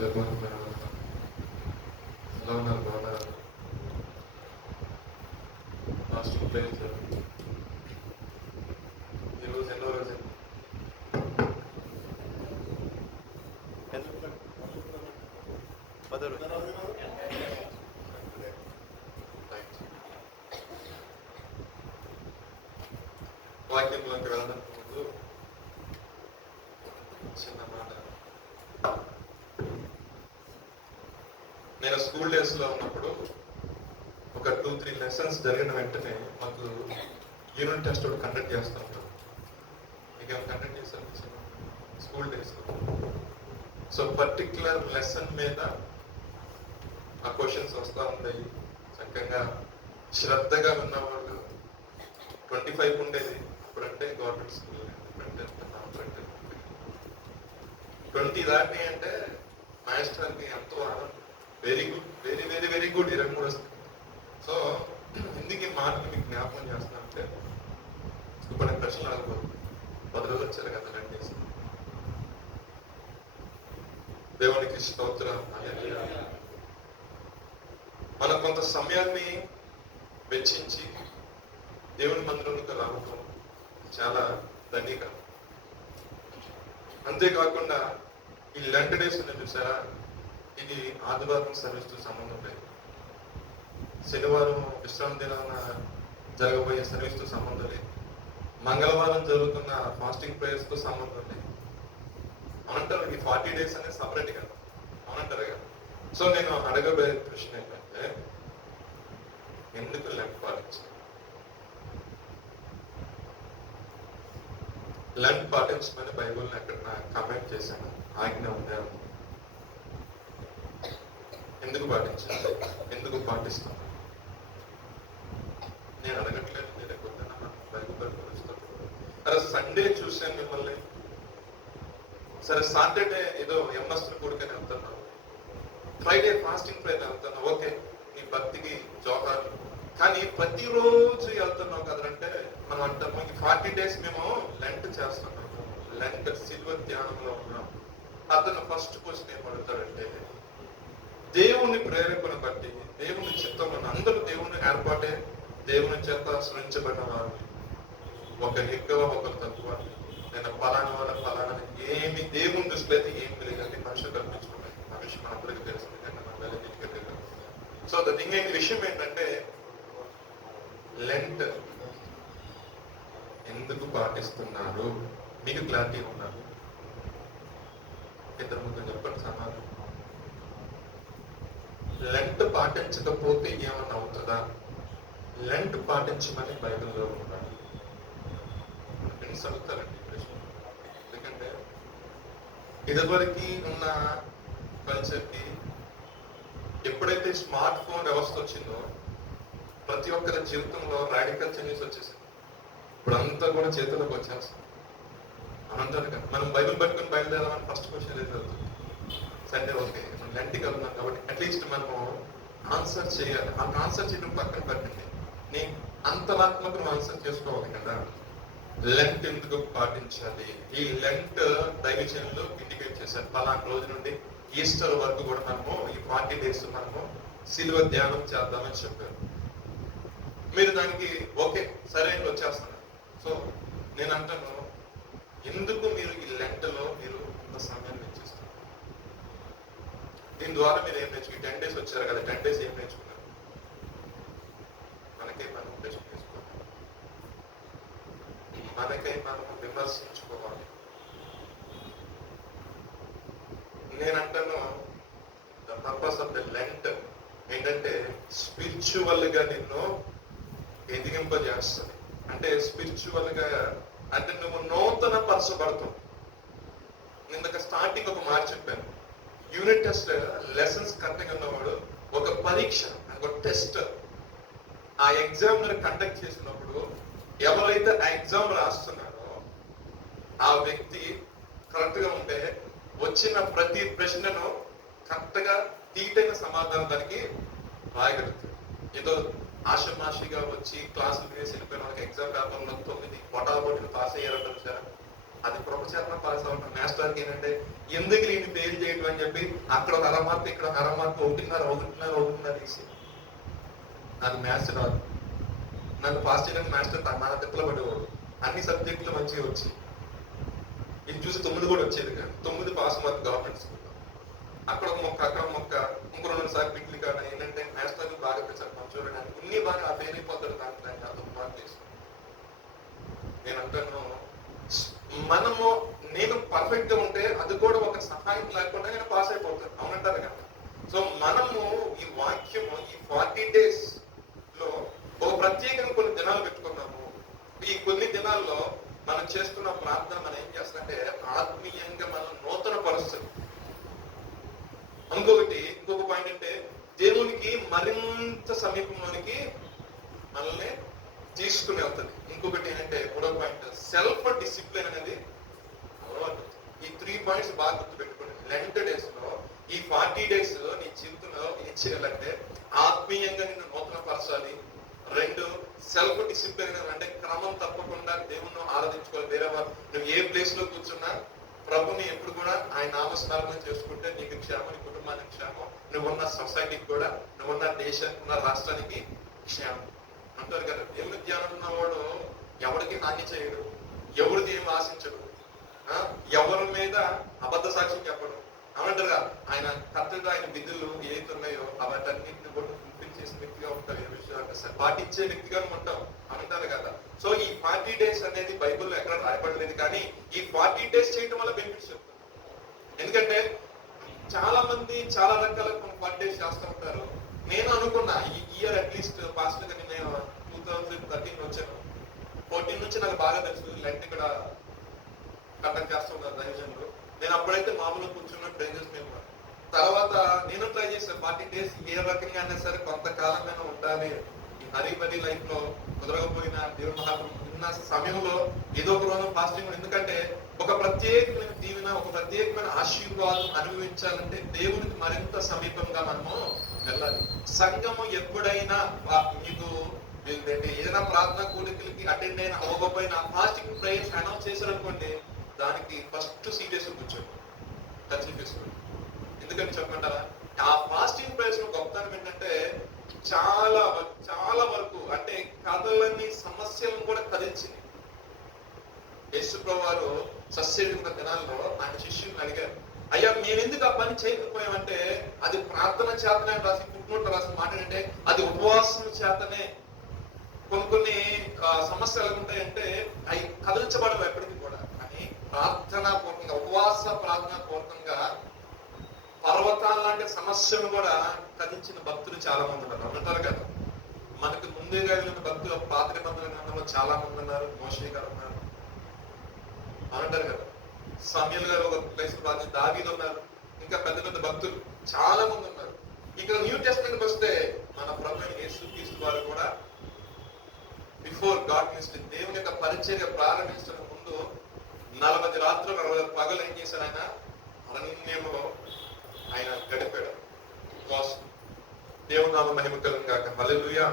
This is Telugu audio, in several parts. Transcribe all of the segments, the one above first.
నిర్మాణం ఎలా ఉన్నారు? బాగున్నారు? లాస్ట్ ప్లేస్ ఈరోజు ఎన్నో రోజు వాక్యంలోకి వెళ్ళడానికి ముందు చిన్న మాట. నేను స్కూల్ డేస్ లో ఉన్నప్పుడు ఒక 2-3 లెసన్స్ జరిగిన వెంటనే మాకు యూనిట్ టెస్ట్ ఒకటి కండక్ట్ చేస్తూ ఉంటాం. మీకు ఏమైనా కండక్ట్ చేస్తారు స్కూల్ డేస్ లో? సో పర్టిక్యులర్ లెసన్ మీద ఆ క్వశ్చన్స్ వస్తూ ఉంటాయి. చక్కగా శ్రద్ధగా ఉన్నవాళ్ళు 25 ఉండేది. ఇప్పుడంటే గవర్నమెంట్ స్కూల్ 20 దాటి అంటే మాస్టర్కి ఎంతో very good, very very very good 23 వస్తుంది. సో ఎందుకు ఈ మాటలు మీకు జ్ఞాపకం చేస్తానంటే ఇప్పుడు ప్రశ్నలు ఆగిపోతుంది. 10 రోజులు వచ్చారు కదా రండి. దేవునికి స్తోత్రం. మనం కొంత సమయాన్ని వెచ్చించి దేవుని మందిరంలోకి రావటం చాలా ధన్యకరం. అంతేకాకుండా ఈ లెంట్ డేస్ ఉంది చూసారా, ఇది ఆదివారం సర్వీస్తో సంబంధం లేదు, శనివారం విశ్రాంతి దినాన జరగబోయే సర్వీస్తో సంబంధం లేదు, మంగళవారం జరుగుతున్న ఫాస్టింగ్ ప్రేయర్స్తో సంబంధం లేదు. అవునంటారు ఈ 40 days అనేది సపరేట్ కదా, అవునంటారు కదా. సో నేను అడగబోయే ప్రశ్న ఏంటంటే, ఎందుకు లెంట్ పాటించాలి? లెంట్ పాటించమని బైబుల్ని ఎక్కడ కమెంట్ చేశాను, ఆజ్ఞ ఉందే. ఎందుకు పాటించాలి? ఎందుకు పాటిస్తాను? నేను అడగట్లేదు, నేను పొద్దున్న బైబుల్ పట్టుకొస్తాను. అరే సండే చూసాను మిమ్మల్ని, సరే సాటర్డే ఏదో యమనస్తులు కొడుకని వెళ్తున్నావు, ఫ్రైడే ఫాస్టింగ్ ప్రేయర్ వెళ్తున్నావు, ఓకే నీ భక్తికి జోహార్లు. కానీ ప్రతిరోజు వెళ్తున్నావు కదంటే మనం అంటాము ఈ 40 days మేము లెంట్ చేస్తున్నాము, లెంట్ సిల్వర్ ధ్యానంలో ఉన్నాం. అతను ఫస్ట్ క్వశ్చన్ ఏం అడుగుతాడంటే, దేవుని ప్రేరేపణ బట్టి దేవుని చిత్తం అందరూ దేవుని ఏర్పాటే, దేవుని చేత సృష్టించబడిన వారు, ఒకరు ఎక్కువ ఒకరు తక్కువ, నేను ఫలానా వాళ్ళ ఫలానా ఏమి దేవుని దృష్టిలో అయితే ఏం తెలియదండి, మనుషులు కల్పించుకున్నాయి. ఆ విషయం అందరికీ తెలుస్తుంది. సో ద థింగ్ విషయం ఏంటంటే, లెంట్ ఎందుకు పాటిస్తున్నారు? మీకు క్లారిటీ ఉన్నారు? ఇద్దరు ముందు చెప్పండి సమాధానం. లెంట్ పాటించకపోతే ఏమన్నా అవుతుందా? లెంట్ పాటించమని బైబిల్లో ఉన్నాడు. ఫ్రెండ్స్ అడుగుతారండి ప్రశ్న. ఎందుకంటే ఇదివరకు ఉన్న కల్చర్కి ఎప్పుడైతే స్మార్ట్ ఫోన్ వ్యవస్థ వచ్చిందో ప్రతి ఒక్కరి జీవితంలో రాడికల్ చేంజెస్ వచ్చేసింది. ఇప్పుడు అంతా కూడా చేతుల్లోకి వచ్చేస్తాం. అనంటారు కదా, మనం బైబిల్ పట్టుకుని బయలుదేరామని ఫస్ట్ క్వశ్చన్ ఏది అవుతుంది? సండే ఓకే మనం లెంట్కి వెళ్తున్నాం కాబట్టి అట్లీస్ట్ మనము ఆన్సర్ చేయాలి. ఆ ఆన్సర్ చేయడం పక్కన పెట్టండి, నీ అంతరాత్మకు నువ్వు ఆన్సర్ చేసుకోవాలి కదా. లెంట్ ఎందుకు పాటించాలి? ఈ లెంట్ దైవజనులు ఇండికేట్ చేశారు. పలానా రోజు నుండి ఈస్టర్ వరకు కూడా మనము ఈ 40 days మనము సిలువ ధ్యానం చేద్దామని చెప్పారు. మీరు దానికి ఓకే సరే వచ్చేస్తాను. సో నేను అంటాను, ఎందుకు మీరు ఈ లెంట్లో మీరు ఇంత సమయాన్ని వెచ్చిస్తారు? దీని ద్వారా మీరు ఏం నేర్చుకుని 10 days వచ్చారు కదా, 10 days ఏం నేర్చుకున్నారు? మనకే మనం ప్రశ్న చేసుకోవాలి, మనకై మనం విమర్శించుకోవాలి. నేనంటాను the purpose of the Lent ఏంటంటే స్పిరిచువల్ గా నిన్ను ఎదిగింపజేస్తుంది. అంటే స్పిరిచువల్ గా అంటే నువ్వు నూతన పరచబడతావు. నేను స్టార్టింగ్ ఒక మాట చెప్పాను, యూనిట్ టెస్ట్ లెసన్స్ కరెక్ట్గా ఉన్నవాడు ఒక పరీక్ష, ఒక టెస్ట్, ఆ ఎగ్జామ్ కండక్ట్ చేసినప్పుడు ఎవరైతే ఆ ఎగ్జామ్ రాస్తున్నారో ఆ వ్యక్తి కరెక్ట్ గా ఉంటే వచ్చిన ప్రతి ప్రశ్నను కరెక్ట్ గా తీటైన సమాధానం దానికి రాయగలుగుతాడు. ఏదో ఆషమాషిగా వచ్చి క్లాసులు వేసి వెళ్ళిపోయిన వాళ్ళకి ఎగ్జామ్ పేపర్లో 9 పొటాబొట్టులు పాస్ అయ్యారంటారు సార్, అది కృపచేతన పాస్ అవ్వడం. మాస్టర్కి ఏంటంటే ఎందుకు నేను ఫెయిల్ చేయడం అని చెప్పి అక్కడ ఒక అరమార్కు ఇక్కడ ఒక అరమార్కు ఒకటిన్నర తీసి నాకు మ్యాథ్స్ రాదు. నన్ను పాస్ చేయడానికి మాస్టర్ నా తిప్పలు పడేవాడు. అన్ని సబ్జెక్టులు మంచిగా వచ్చి ఇది చూసి 9 కూడా వచ్చేది కానీ 9 పాస్ మార్క్ గవర్నమెంట్ స్కూల్లో. అక్కడ ఒక మొక్క అక్కడ మొక్క ఇంకో 2 సార్లు పిక్లు కానీ ఏంటంటే మాస్టర్లు బాగా పెంచారు చూడడానికి ఇన్ని బాగా ఆ ఫెయిల్ అయిపోతాడు. దాంట్లో 9 మార్కులు వేసి నేను అంటాను నేను పర్ఫెక్ట్ గా ఉంటే అది కూడా ఒక సహాయం లేకుండా నేను పాస్ అయిపోతాను. అవునంటారు కదా. సో మనము ఈ వాక్యము ఈ 40 days లో ఒక ప్రత్యేకంగా కొన్ని దినాలు పెట్టుకున్నాము. ఈ కొన్ని దినాల్లో మనం చేస్తున్న ప్రార్థన మనం ఏం చేస్తామంటే ఆత్మీయంగా మనం నూతన పరుస్తుంది. ఇంకొక పాయింట్ అంటే దేవునికి మరింత సమీపంలోనికి మనల్ని తీసుకుని వెళ్తుంది. ఇంకొకటి ఏంటంటే 3వ పాయింట్ సెల్ఫ్ డిసిప్లిన్ అనేది అలవాటు. ఈ 3 పాయింట్స్ బాగా గుర్తుపెట్టుకోండి. లెంట్ డేస్ లో ఈ 40 days నీ జీవితంలో ఏం చేయాలంటే ఆత్మీయంగా నిన్ను నూతన పరచాలి. 2 సెల్ఫ్ డిసిప్లిన్ అంటే క్రమం తప్పకుండా దేవుణ్ణి ఆరాధించుకోవాలి. వేరే వారు నువ్వు ఏ ప్లేస్ లో కూర్చున్నా ప్రభుని ఎప్పుడు కూడా ఆయన నామస్మరణ చేసుకుంటే నీకు క్షేమం, నీ కుటుంబానికి క్షేమం, నువ్వున్న సొసైటీకి కూడా, నువ్వున్న దేశానికి ఉన్న రాష్ట్రానికి క్షేమం అంటారు కదా. దేవుని ధ్యానం ఉన్నవాడు ఎవరికి హాని చేయడు, ఎవరిది ఏం ఆశించడు, ఎవరి మీద అబద్ధ సాక్ష్యం చెప్పడు. అమంటారుగా ఆయన కరెక్ట్గా ఆయన విధులు ఏదైతే ఉన్నాయో అవన్నింటిని కూడా ఫుల్ఫిల్ చేసిన వ్యక్తిగా ఉంటారు. ఏ విషయాలు పాటించే వ్యక్తిగా ఉంటాం అంటారు కదా. సో ఈ 40 days అనేది బైబిల్లో ఎక్కడ రాయబడలేదు, కానీ ఈ 40 days చేయడం వల్ల బెనిఫిట్స్ చెప్తారు. ఎందుకంటే చాలా మంది చాలా రకాల 40 days చేస్తూ ఉంటారు. నేను అనుకున్నా ఈ ఇయర్ అట్లీస్ట్ పాస్ట్ గా నేను 2013 వచ్చాను. 14 నుంచి నాకు బాగా తెలుసు లెంట్ ఇక్కడ కండక్ట్ చేస్తున్నారు దైవజనులు. నేను అప్పుడైతే మామూలుగా కూర్చున్న ట్రై చేసిన తర్వాత నేను ట్రై చేశాను 40 days ఏ రకంగా అయినా సరే కొంతకాలంగా ఉండాలి. ఈ హరిబరి లైఫ్ లో కుదరకపోయినా దేవుని మహాత్మ ఉన్న సమయంలో ఏదో ఒక రోజు ఫాస్టింగ్. ఎందుకంటే ఒక ప్రత్యేకమైన దీవెన, ఒక ప్రత్యేకమైన ఆశీర్వాదం అనుభవించాలంటే దేవునికి మరింత సమీపంగా మనము వెళ్ళాలి. సంఘము ఎప్పుడైనా మీకు ఏదైనా ప్రార్థన కూడికలకి అటెండ్ అయినా అవ్వకపోయినా ఫాస్టింగ్ ప్రేయర్స్ అనౌన్స్ చేశారనుకోండి, దానికి ఫస్ట్ సీరియస్ కూర్చోండి, టచ్ చేసుకోండి. ఎందుకంటే చెప్పమంటారా, ఆ ఫాస్టింగ్ ప్రేయర్స్ గొప్పతనం ఏంటంటే చాలా చాలా వరకు అంటే కథలన్నీ సమస్యలను కూడా కదిలించింది. యేసుప్రభువు వారు సస్యయుగ దినాల్లో ఆయన శిష్యులను అడిగారు, అయ్యా మేము ఎందుకు ఆ పని చేయకపోయామంటే అది ప్రార్థన చేతనే రాసి పుట్టినోట్లో రాసిన మాట ఏంటంటే అది ఉపవాసం చేతనే. కొన్ని సమస్యలు ఎలా ఉంటాయంటే అవి కదిలించబడవు ఎప్పటికీ కూడా, కానీ ప్రార్థనా పూర్వకంగా ఉపవాస ప్రార్థనా పూర్వకంగా పర్వతాల లాంటి సమస్యలు కూడా కదిలించిన భక్తులు చాలా మంది ఉన్నారు అంటారు కదా. మనకు ముందుగా వెళ్ళిన భక్తులు పాత నిబంధనలో చాలా మంది ఉన్నారు. మోషే గారు ఉన్నారు అంటారు కదా. సమయల్ గారు ఒక ప్లేస్ ప్రార్థన, దావీదు ఉన్నారు, ఇంకా పెద్ద పెద్ద భక్తులు చాలా మంది ఉన్నారు. ఇక్కడ న్యూ టెస్ట్మెంట్కి వస్తే మన ప్రభువైన యేసుక్రీస్తు వారు కూడా బిఫోర్ గాడ్ మినిస్ట్రీ దేవుని యొక్క పరిచర్య ప్రారంభించడం ముందు 40 రాత్రులు 40 పగలు ఏం చేశారు, ఆయన అరణ్యంలో ఆయన గడిపాడు. దేవుని నామ మహిమ కలుగును గాక. హల్లెలూయా.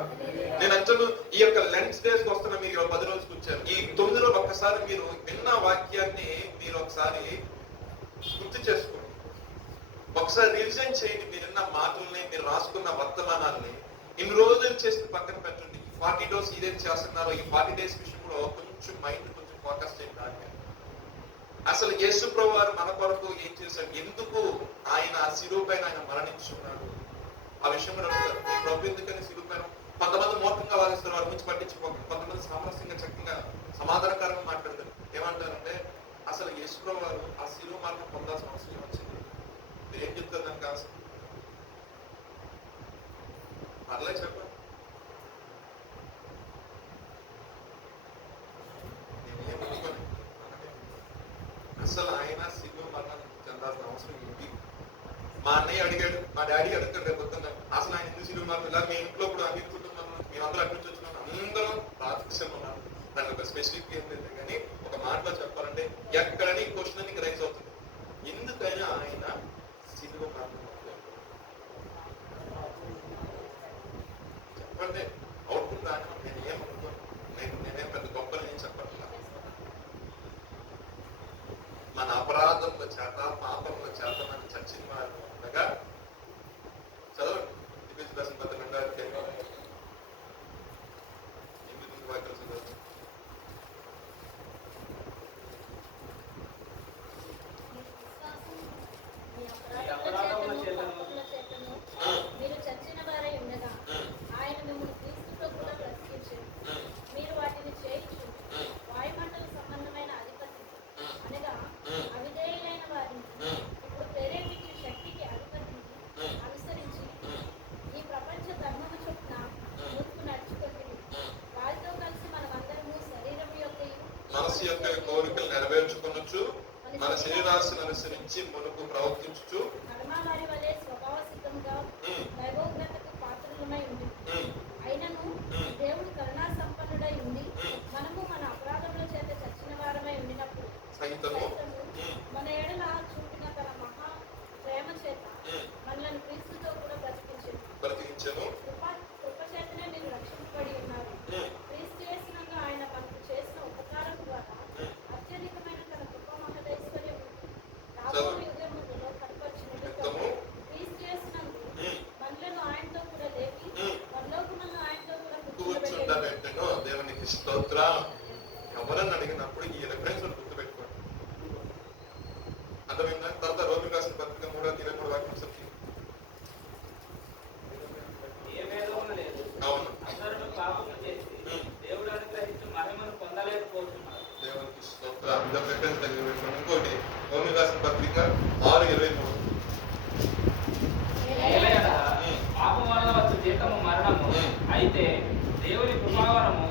నేను అంటాను ఈ యొక్క లెంట్ డేస్ వస్తున్న మీరు 10 రోజులకు వచ్చారు. ఈ 9 రోజులు ఒక్కసారి మీరు విన్న వాక్యాన్ని మీరు ఒకసారి గుర్తు చేసుకోండి, ఒకసారి రివిజన్ చేయండి. మీరు విన్న మాటల్ని, మీరు రాసుకున్న వర్తమానాన్ని ఇన్ని రోజులు చేసి పక్కన పెట్టండి. 40 days ఇదేం చేస్తున్నారో ఈ 40 days విషయంలో కొంచెం మైండ్ కొంచెం ఫోకస్ చేయండి. అసలు యేసుప్రభువు వారు మన కొరకు ఏం చేశాడు, ఎందుకు ఆయన శిలువ పైన ఆయన మరణించున్నాడు, ఆ విషయం కూడా అడుగుతారు. మీ ప్రభు ఎందుకని శిలువ పైన? కొంతమంది మూర్ఖంగా వాదిస్తారు, వారి గురించి పట్టించుకోకండి. కొంతమంది సామరస్యంగా చక్కగా సమాధానకరంగా మాట్లాడతారు. ఏమంటారంటే అసలు యేసుప్రభువు వారు ఆ శిలువ మార్గం పొందాల్సిన అవసరం వచ్చింది. మీరు ఏం చెప్తారు దానికి ఆశ? పర్లేదు చెప్పండి. అసలు ఆయన శిలువ మరణం చెందాల్సిన అవసరం ఏంటి? మా అన్నయ్య అడిగాడు, మా డాడీ అడుగుతాడు రేపు పొద్దున్న, అసలు ఆయన ఎందుకు శిలువ మరణం? ఇలా మీ ఇంట్లో కూడా అన్ని కుటుంబం మేమందరూ అటు నుంచి వచ్చినాం, అందరం ప్రార్థించాం ఉన్నారు. దానికి ఒక స్పెసిఫిక్ ఏం లేదు, కానీ ఒక మాటలో చెప్పాలంటే ఎక్కడని క్వశ్చన్ నీకు రైజ్ అవుతుంది, ఎందుకైనా ఆయన శిలువ మరణం చెప్పండి. అవుట్పుట్ రాని నేను ఏమనుకోను, నేనేం పెద్ద గొప్ప నేను చెప్పట్లా. బాధల చేత పాపముల చేత మనం చచ్చిన వారు ఉండగా చదవండి. ఎఫెసీయులకు రాసిన పత్రిక 2 వాక్యాలు చదవండి. మీరు చచ్చిన వారై ఉండగా ఆయన మిమ్మల్ని క్రీస్తుతో కూడా బ్రతికించెను. మీరు వాటిని చేయించు వాయుమండల సంబంధమైన అధిపతి అనగా అవిధేయులైన వారిని ఇప్పుడు ప్రేరేపించే శక్తికి అధిపతిని అనుసరించి ఈ ప్రపంచ ధర్మము చొప్పున ముందుకు నడుచుకుంటుంది. వారితో కలిసి మనమందరము శరీరం యొక్క మనసు యొక్క కోరికలు నెరవేర్చుకొనొచ్చు, మన శరీరాశను అనుసరించి మునుకు ప్రవర్తించుచు వారి వలె స్వభావ సిద్ధంగా దైవోగ్రతకు పాత్రులమై ఉంది. అయినను దేవుడు కరుణా సంపన్నుడై ఉండి మనము మన అపరాధముల చేత చచ్చిన వారమై ఉండినప్పుడు సహితము మన ఎడల చూపిన తన మహా ప్రేమ చేత మనలను క్రీస్తుతో కూడా బ్రతికించెను. కృప చేతనే మీరు రక్షింపబడి ఉన్నారు. క్రీస్తు యేసునందు ఆయన మనకు చేసిన ఉపకారం ద్వారా అత్యధికమైన తన కృప మహదైశ్వర్యం రాబోయే యుగములలో కనపరిచినట్టు క్రీస్తు యేసునందు మనలను ఆయనతో కూడా లేపి పరలోకమందు ఆయనతో కూడా కూర్చుండబెట్టెను. దేవునికి స్తోత్రం. ఎవరని అడిగినప్పుడు ఈ రిఫరెన్స్ గుర్తుపెట్టుకోండి. అర్థమైందా? తర్వాత రోమిలకు రాసిన పత్రిక 3:23 వాక్యం చదివి. అవును, దేవునికి స్తోత్రం. ఇదొక రిఫరెన్స్ దగ్గర పెట్టుకోండి. ఇంకోటి రోమిలకు రాసిన పత్రిక 6:23. పాపం వల్ల వచ్చే జీతము మరణము, అయితే దేవుని కృపావరము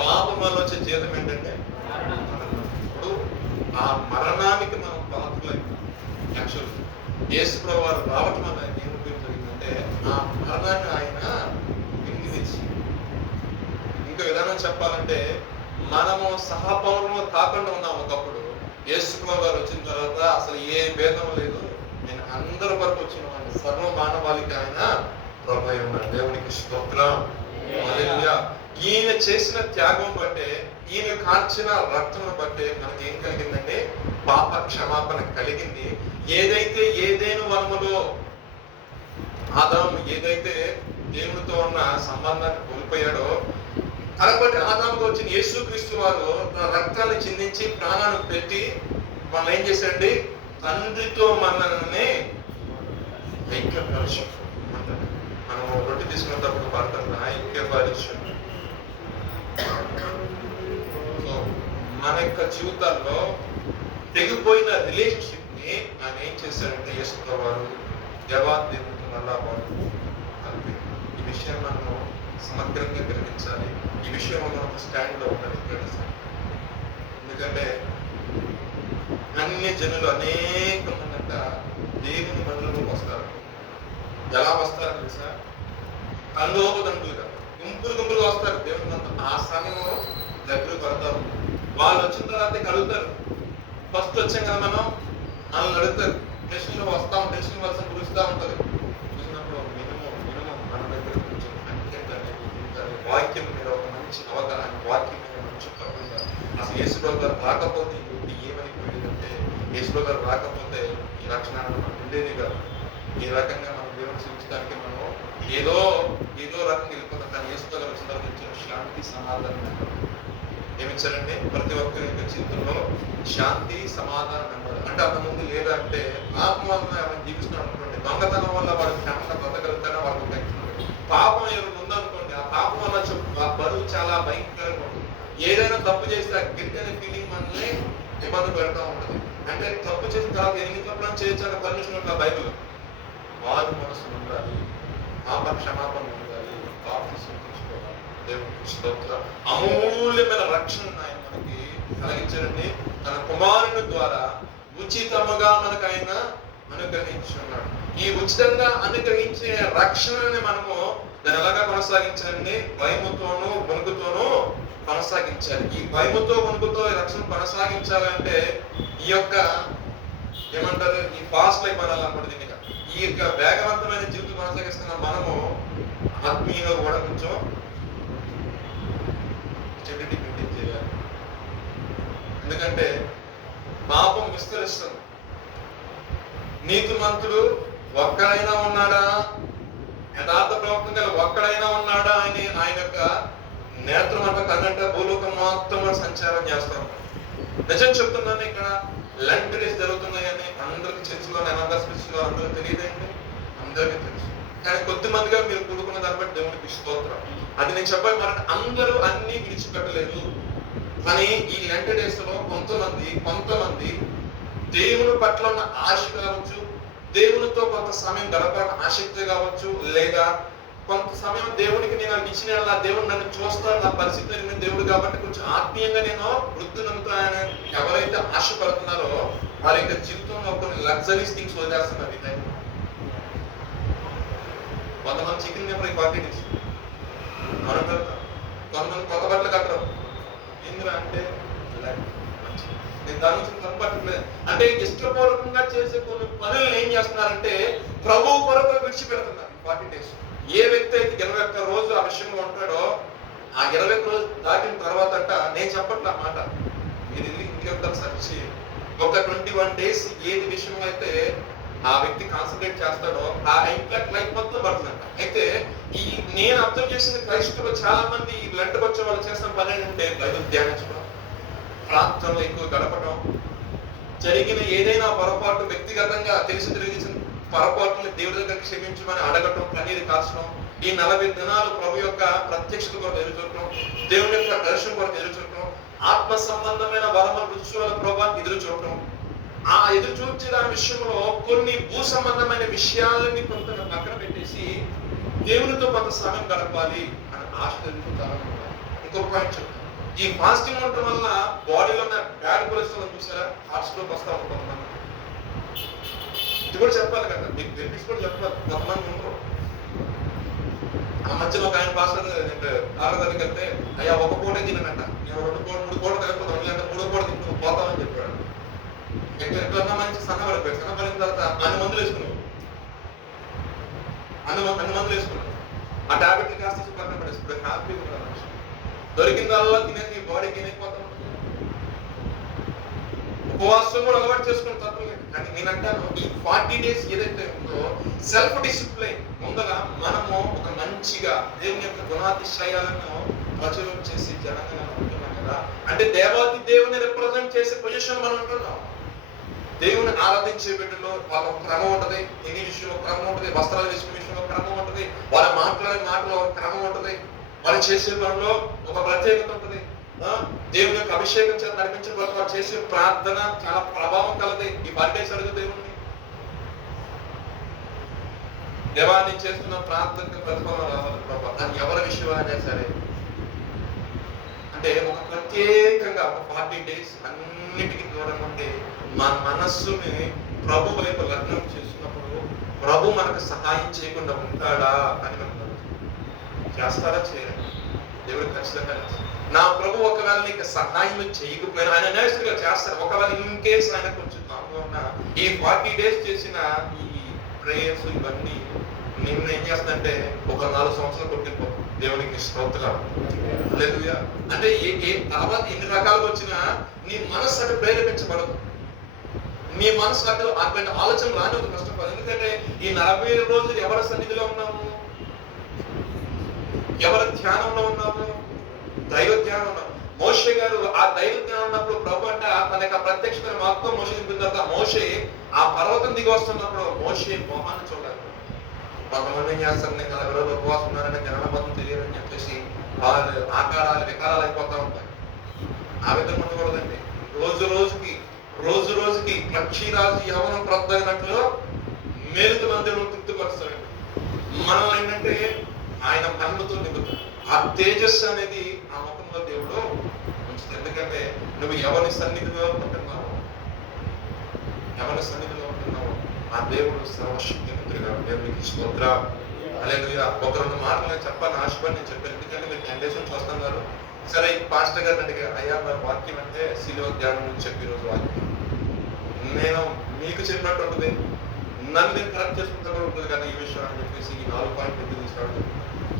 పాపం వల్ల వచ్చే జీతం ఏంటంటే మరణం. ఇప్పుడు ఆ మరణానికి మనం పాత్రలైన యాక్చువల్ యేసుప్రభువు వారు రావటం వల్ల ఏం ఉపయోగం జరిగిందంటే ఆ మరణాన్ని ఆయన వింగి తెచ్చి, ఇంకో విధానం చెప్పాలంటే మనము సహపౌరము కాకుండా ఉన్నాం. ఒకప్పుడు యేసుప్రభువు గారు వచ్చిన తర్వాత అసలు ఏ భేదం లేదు, నేను అందరి వరకు వచ్చిన వాడిని, సర్వ మానవాళికి ఆయన ప్రభు అయి ఉన్నాడు. దేవునికి స్తోత్రం. హల్లెలూయా. ఈయన చేసిన త్యాగం బట్టే, ఈయన కార్చిన రక్తం బట్టే మనకి ఏం కలిగిందంటే పాప క్షమాపణ కలిగింది. ఏదైతే ఏదేను వనములో ఆదాము ఏదైతే దేవునితో ఉన్న సంబంధాన్ని కోల్పోయాడో, కాబట్టి ఆదాముకు వచ్చిన యేసుక్రీస్తు వారు తన రక్తాన్ని చిందించి ప్రాణాన్ని పెట్టి మనం ఏం చేశాడండి, తండ్రితో మనల్ని ఐక్యపరచు. మనం రొట్టె తీసుకున్నప్పుడు పడుతున్న ఐక్యపరచు. సో మన యొక్క జీవితాల్లో తెగిపోయిన రిలేషన్షిప్ ని ఆయన ఏం చేశాడంటే యేసుప్రభువు వారు దేవాదేవునితో మళ్ళా కలిపి. ఈ విషయం మనం సమగ్రంగా గ్రహించాలి. ఈ విషయం మనం స్టాండ్ లో ఉండాలి. ఎందుకంటే అన్ని జనులు అనేక మందంట దేవుని మందిరంలోకి వస్తారు. ఎలా వస్తారు తెలుసా? తండోపదండులుగా గుంపులు గుంపులుగా వస్తారు దేవుని మందిరం. ఆ సమయంలో దగ్గర పడతారు. వాళ్ళు వచ్చిన తర్వాత కలుగుతారు. ఫస్ట్ వచ్చాం కదా మనం, వాళ్ళని అడుగుతారు. టెన్షన్లో వస్తాం, టెన్షన్ వర్షం కురుస్తూ ఉంటుంది. చూసినప్పుడు మినిమం మన దగ్గర కొంచెం అంకెంటనే వాక్యం మీద ఒక మంచి అవగాహన, వాక్యం మీద మంచి పట్టుగా. అసలు యేసుప్రభువు గారు రాకపోతే ఏమైపోయిందంటే, యేసుప్రభువు గారు రాకపోతే ఈ రక్షణ మనకు ఉండేది కాదు. ఈ రకంగా మనం దేవుని సూచించడానికి మనం ఏదో రకంగా వెళ్ళిపోతాం. కానీ యేసుప్రభువు గారు వచ్చిన తర్వాత ఇచ్చిన శాంతి సమాధానం ఏమిచ్చారంటే ప్రతి ఒక్కరి యొక్క జీవితంలో శాంతి సమాధానం నెమ్మది. అంటే అంత ముందు లేదా అంటే ఆత్మ వల్ల ఎవరైనా జీవిస్తున్నాడు అనుకోండి, దొంగతనం వల్ల వాడు క్షేమంగా బ్రతకగలుగుతాడో వాడికి టెన్షన్. పాపం ఎవరు ఉందనుకోండి, ఆ పాపం వల్ల ఆ బరువు చాలా భయంకరంగా ఉంటుంది. ఏదైనా తప్పు చేస్తే ఆ గిల్ట్ అనే ఫీలింగ్ మనల్ని ఇబ్బంది పెడతా ఉంటుంది. అంటే తప్పు చేసిన తర్వాత ఎన్ని తప్పులను చేయొచ్చు పర్మిషన్ ఉంటుంది బైబిల్. వారు మనసు ఉండాలి, పాప క్షమాపణ ఉండాలి, పాపం సూచించుకోవాలి. దేవునికి స్తోత్రం. అమూల్యమైన రక్షణ ఆయన మనకి కలిగించారండి. తన కుమారుని ద్వారా ఉచితముగా మనకు ఆయన అనుగ్రహించున్నాడు. ఈ ఉచితంగా అనుగ్రహించే రక్షణని మనము దాన్ని ఎలాగా కొనసాగించాలండి? భయముతోనూ వణుకుతోనూ కొనసాగించాలి. ఈ భయముతో వణుకుతో రక్షణ కొనసాగించాలంటే ఈ యొక్క ఏమంటారు, ఈ ఫాస్ట్ లైఫ్ అనాలన్నమాట. దీనిగా ఈ యొక్క వేగవంతమైన జీవితం కొనసాగిస్తున్న మనము ఆత్మీయంగా కూడా కొంచెం స్టెబిలిటీ మెయింటైన్ చేయాలి. ఎందుకంటే పాపం విస్తరిస్తుంది. నీతిమంతుడు ఒక్కడైనా ఉన్నాడా, యథార్థ ప్రవర్తన ఒక్కడైనా ఉన్నాడా అని ఆయన యొక్క నేత్రం అంట కన్నంట భూలోకం మొత్తం సంచారం చేస్తాం. నిజం చెప్తున్నాను, ఇక్కడ లెంట్ డేస్ జరుగుతున్నాయని అందరికి చర్చిలో ఎనాగస్లో అందరూ తెలియదండి, అందరికీ తెలుసు. కానీ కొద్ది మందిగా మీరు కూడుకున్న దాన్ని బట్టి దేవునికి స్తోత్రం. అది నేను చెప్పాలి మరి, అందరూ అన్ని విడిచిపెట్టలేదు. కానీ ఈ లెంట్ డేస్ లో కొంతమంది దేవుని పట్ల ఉన్న ఆశ కావచ్చు, దేవునితో కొంత సమయం గడపాలని ఆసక్తి కావచ్చు, లేదా కొంత సమయం దేవునికి నేను ఇచ్చిన దేవుడు నన్ను చూస్తాను, నా పరిస్థితి నేను దేవుడు కాబట్టి కొంచెం ఆత్మీయంగా నేను వృద్ధులంతా ఎవరైతే ఆశపడుతున్నారో వారి యొక్క జీవితంలో కొన్ని లగ్జరీస్ థింగ్స్ వదిలేస్తున్నారు. ఈ టైం కొంతమంది చికెన్ నెంబర్ పార్టీ మనం పెడతాం, కొంతమంది కొత్త బట్టలు కట్టడం ఏంద్రా అంటే నేను దాని నుంచి తప్పట్లేదు. అంటే ఇష్టపూర్వకంగా చేసే కొన్ని పనులను ఏం చేస్తున్నారంటే ప్రభువు కొరకు విడిచిపెడుతున్నారు. 40 days ఏ వ్యక్తి అయితే 21 రోజు ఆ విషయంలో ఉంటాడో, ఆ 21 రోజు దాటిన తర్వాత అంట, నేను చెప్పట్లే మాట, మీరు ఇంకొక సర్చ్ ఒక 21 days ఏది విషయంలో అయితే ఆ వ్యక్తి కాన్సన్ట్రేట్ చేస్తాడో ఆ ఇంపాక్ట్ లైఫ్ మొత్తం పడుతుందంట. అయితే ఈ నేను అబ్జర్వ్ చేసిన క్రైస్తవులు చాలా మంది లెంటకు వచ్చే వాళ్ళు చేస్తున్న పని ఏంటంటే బైబిల్ ధ్యానించడం, ప్రార్థనలో ఎక్కువ గడపడం, జరిగిన ఏదైనా పొరపాటు వ్యక్తిగతంగా తెలిసిన పొరపాటుని దేవుడి దగ్గర క్షమించమని అడగటం, కన్నీరు కాల్చడం, ఈ 40 దినాలు ప్రభు యొక్క ప్రత్యక్షత కొరకు ఎదురుచూడటం, దేవుని యొక్క దర్శనం కొరకు ఎదురుచూడటం, ఆత్మ సంబంధమైన వరమ రుచుల ప్రభావం ఎదురు చూడటం. ఆ ఎదురు చూచే దాని విషయంలో కొన్ని భూ సంబంధమైన విషయాలని కొంత పక్కన పెట్టేసి దేవునితో కొంత సమయం గడపాలి అని ఆశ తెలుసుకుంటారు. ఇంకొక పాయింట్ చెప్తాను, ఈ ఫాస్టింగ్ ఉండటం వల్ల బాడీలో ఉన్న బ్యాడ్ కొలెస్ట్రాల్ చూసారా, హార్ట్ స్ట్రోక్ వస్తా ఉంటుంది. ఇది కూడా చెప్పాలి కదా, మీకు బెనిఫిట్స్ కూడా చెప్పాలి. కొంతమంది ఉండరు. ఆ మధ్యలో ఒక ఆయన పాస్టర్ దగ్గరికి వెళ్తే, అయ్యా ఒక పూటే తిననంట, 2 పూట కలిపిపోతాం, లేదంటే 3 పూట తింటూ పోతామని చెప్పాడు. ఎట్లా మంచి సన్నపడిపోయాడు. సన్నపడిన తర్వాత అన్ని మందులు వేసుకున్నాడు. ఆ టాబ్లెట్లు కాస్త పక్కన పడేసుకున్నాడు. హ్యాపీగా ఉన్నాడు. దొరికిందల్లా తినేది నీ బాడీకి ఏమైపోతాం. ఉపవాసం కూడా అలవాటు చేసుకుని తప్పలేదు. కానీ నేనంటాను, ఈ 40 days ఏదైతే ఉందో సెల్ఫ్ డిసిప్లైన్ ముందర మనము ఒక మంచిగా దేవుని యొక్క గుణాతిశయాలను ప్రచురం చేసి జనంగా ఉంటున్నాం కదా. అంటే దేవాది దేవుని రిప్రజెంట్ చేసే పొజిషన్ మనం ఉంటున్నాం. దేవుని ఆరాధించే బిడ్డలో వాళ్ళ క్రమం ఉంటది, తినే విషయంలో క్రమం ఉంటది, వస్త్రాలు వేసుకునే విషయంలో క్రమం ఉంటది, వాళ్ళ మాట్లాడే మాటలో ఒక క్రమం ఉంటది, వాళ్ళు చేసే పనిలో ఒక ప్రత్యేకత ఉంటది. దేవుని యొక్క అభిషేకం చేత నడిపించబడి వారు చేసే ప్రార్థన చాలా ప్రభావం కలది. ఈ 40 days అడుగు దేవుణ్ణి, దేవాన్ని చేస్తున్న ప్రార్థనకు ప్రతిఫలం రావాలి ప్రభావం. అది ఎవరి విషయం అయినా సరే. అంటే ఒక ప్రత్యేకంగా ఒక 40 days అన్నిటికీ దూరంగా ఉండి మన మనస్సుని ప్రభు వైపు లగ్నం చేసినప్పుడు ప్రభు మనకు సహాయం చేయకుండా ఉంటాడా అని మనం చేస్తారా, చేయరా? దేవుడు ఖచ్చితంగా నా ప్రభు ఒకవేళ నీకు సహాయం చేయకపోయినా ఆయన నేచురల్గా చేస్తారు. ఒకవేళ ఇన్ కేసు ఆయన కొంచెం కాకుండా ఈ 40 days చేసిన ఈ ప్రేయర్స్ ఇవన్నీ నేను ఏం చేస్తానంటే ఒక 4 సంవత్సరాలు కొట్టిపోతాం. దేవునికి స్తోత్రం. హల్లెలూయా. అంటే ఏ తర్వాత ఎన్ని రకాలుగా వచ్చినా నీ మనస్సు అటు ప్రేరేపించబడదు. నీ మనసు అటు అటువంటి ఆలోచన రానివ్వదు, కష్టపడదు. ఎందుకంటే ఈ 40 రోజులు ఎవరి సన్నిధిలో ఉన్నాము, ఎవరి ధ్యానంలో ఉన్నాము, దైవ ధ్యానం ఉన్నాము. మోషే గారు ఆ దైవ ధ్యానం ఉన్నప్పుడు ప్రభు అంటే తన యొక్క ప్రత్యక్షత మొత్తం మోషే దిగిన తర్వాత మోషే ఆ పర్వతం దిగి వస్తున్నప్పుడు మోషే మొహాన్ని చూడాలి. కొంతమంది ఏం చేస్తారు, నేను 40 రోజులు ఉపవాసం ఉన్నారని జనమతం తెలియదని చెప్పేసి వాళ్ళు ఆకారాలు వికారాలు అయిపోతా ఉంటాయి. ఆ విధంగా ఉండకూడదండి. రోజు రోజుకి పక్షిరాజు యవనం క్రొత్త అయినట్లు మేలుకు మందిరం తృప్తిపరుస్తాడండి. మనం ఏంటంటే ఆయన మహిమతో నింపుతాడు. ఆ తేజస్సు అనేది ఆ ముఖంలో దేవుడు ఉంచుతాడు. ఎందుకంటే నువ్వు ఎవరి సన్నిధిలో ఉంటున్నావు ఆ దేవుడు సర్వశక్తిమంతుడుగా. దేవునికి స్తోత్రం. హల్లెలూయా. ఒక 2 మాటలు నేను చెప్పాలని ఆశపడి నేను చెప్పాను. ఎందుకంటే మీరు 10 days నుంచి వస్తున్నారు. సరే, ఈ పాస్టర్ గారిని అడిగారు, అయ్యా మరి వాక్యం అంటే శిలువ ధ్యానం నుంచి చెప్పి ఈరోజు వాక్యం నేను మీకు చెప్పినట్టు ఉంటుంది, నన్ను నేను కరెక్ట్ చేసుకుంటూ కూడా ఉంటుంది కదా ఈ విషయం అని చెప్పేసి ఈ 4 పాయింట్లు ఎందుకు తీసుకురావడం.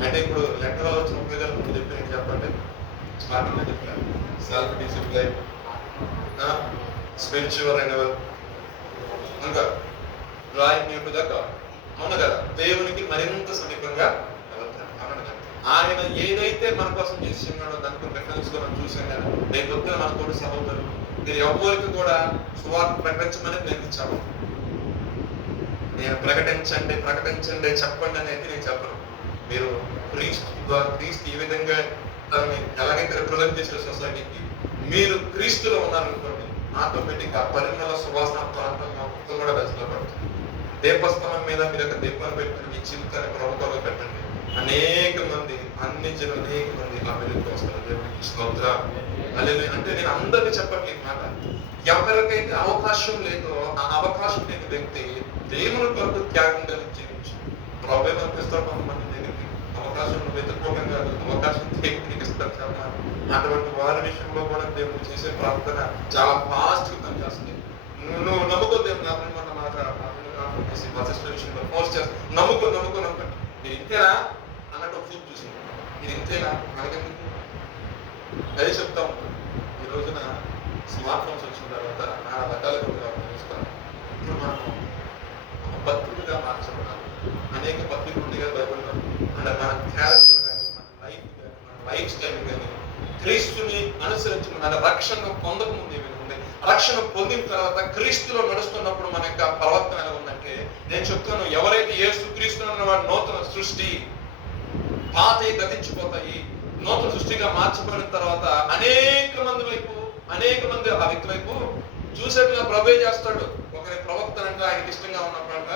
అంటే ఇప్పుడు లెక్కలో వచ్చిన ఉపయోగాలు ముందు చెప్పి చెప్పండి. స్టార్టింగ్లో చెప్పాను, సెల్ఫ్ డిసిప్లైన్, స్పిరిచువల్ రెన్యువల్, ఇంకా drawing near to the God. అవును కదా, దేవునికి మరింత సమీపంగా వెళ్తాం. అవును కదా, ఆయన ఏదైతే మన కోసం చేసి ఉన్నాడో దానికి రిఫరెన్స్ గా మనం చూసాం కదా. రేపు పొద్దున మన తోటి సహోదరులు మీరు ఎవరికి కూడా సువార్త ప్రకటించమని నేర్పించాము. నేను ప్రకటించండి ప్రకటించండి చెప్పండి అనేది నేను చెప్పను. మీరు క్రీస్తు ఈ విధంగా తనని ఎలాగైతే రిప్రజెంట్ చేసే సొసైటీకి మీరు క్రీస్తులో ఉన్నారనుకోండి, ఆటోమేటిక్ గా పరిమళ సువాసన ప్రాంతం మొత్తం కూడా వెచ్చలపడుతుంది. దీపస్తంభం మీద మీరు ఒక దీపాన్ని పెట్టుకుని మీ జీవితాన్ని ప్రభుత్వంలో పెట్టండి. అనేక మంది అన్ని జనులు అనేక మంది ఆ వెలుగుకి వస్తారు. దేవునికి స్తోత్రం. హల్లెలూయా. అంటే నేను అందరికీ చెప్పట్లేదు మాట. ఎవరికైతే అవకాశం లేదో ఆ అవకాశం లేని వ్యక్తి దేవుని కొరకు త్యాగం కలిగి జీవించు. ప్రభు అనిపిస్తాడు కొంతమంది దగ్గరికి. అవకాశం నువ్వు వెతుక్కోవడం కాదు, అవకాశం దేవుడు నీకు ఇస్తాడు కదా. అటువంటి వారి విషయంలో కూడా దేవుడు చేసే ప్రార్థన చాలా ఫాస్ట్ గా పనిచేస్తుంది. నువ్వు నమ్ముకో దేవుడు నా మాట విషయంలో పోస్ట్ చేస్తా. నమ్ముకో నమ్ముకోండి. మీరు ఇంతేనా అన్నట్టు ఒక చూపు చూసి మీరు ఇంతేనా మనకెందుకు అదే చెప్తా ఉంటాను. ఈ రోజున స్మార్ట్ ఫోన్స్ వచ్చిన తర్వాత నానా రకాలుగా చూస్తాను. ఇప్పుడు మనం భక్తులుగా మార్చబడాలి. అనేక భక్తులు ఉంది కదా బైబిల్లో. అంటే మన క్యారెక్టర్ కానీ మన లైఫ్ కానీ మన లైఫ్ స్టైల్ కానీ క్రీస్తుని అనుసరించి మన రక్షణ పొందక ముందు ఏమైనా ఉంది, రక్షణ పొందిన తర్వాత క్రీస్తులో నడుస్తున్నప్పుడు మన యొక్క ప్రవర్తన ఎలా ఉందంటే, నేను చెప్తాను, ఎవరైతే యేసు క్రీస్తు అన్న వాడు నూతన సృష్టి, పాతవి గతించిపోతాయి, నూతన సృష్టిగా మార్చబడిన తర్వాత అనేక మంది ఆ వ్యక్తి వైపు చూసేట్టుగా ప్రభే చేస్తాడు. ఒకరి ప్రవక్త అంటే ఆయనకి ఇష్టంగా ఉన్నప్పుడంట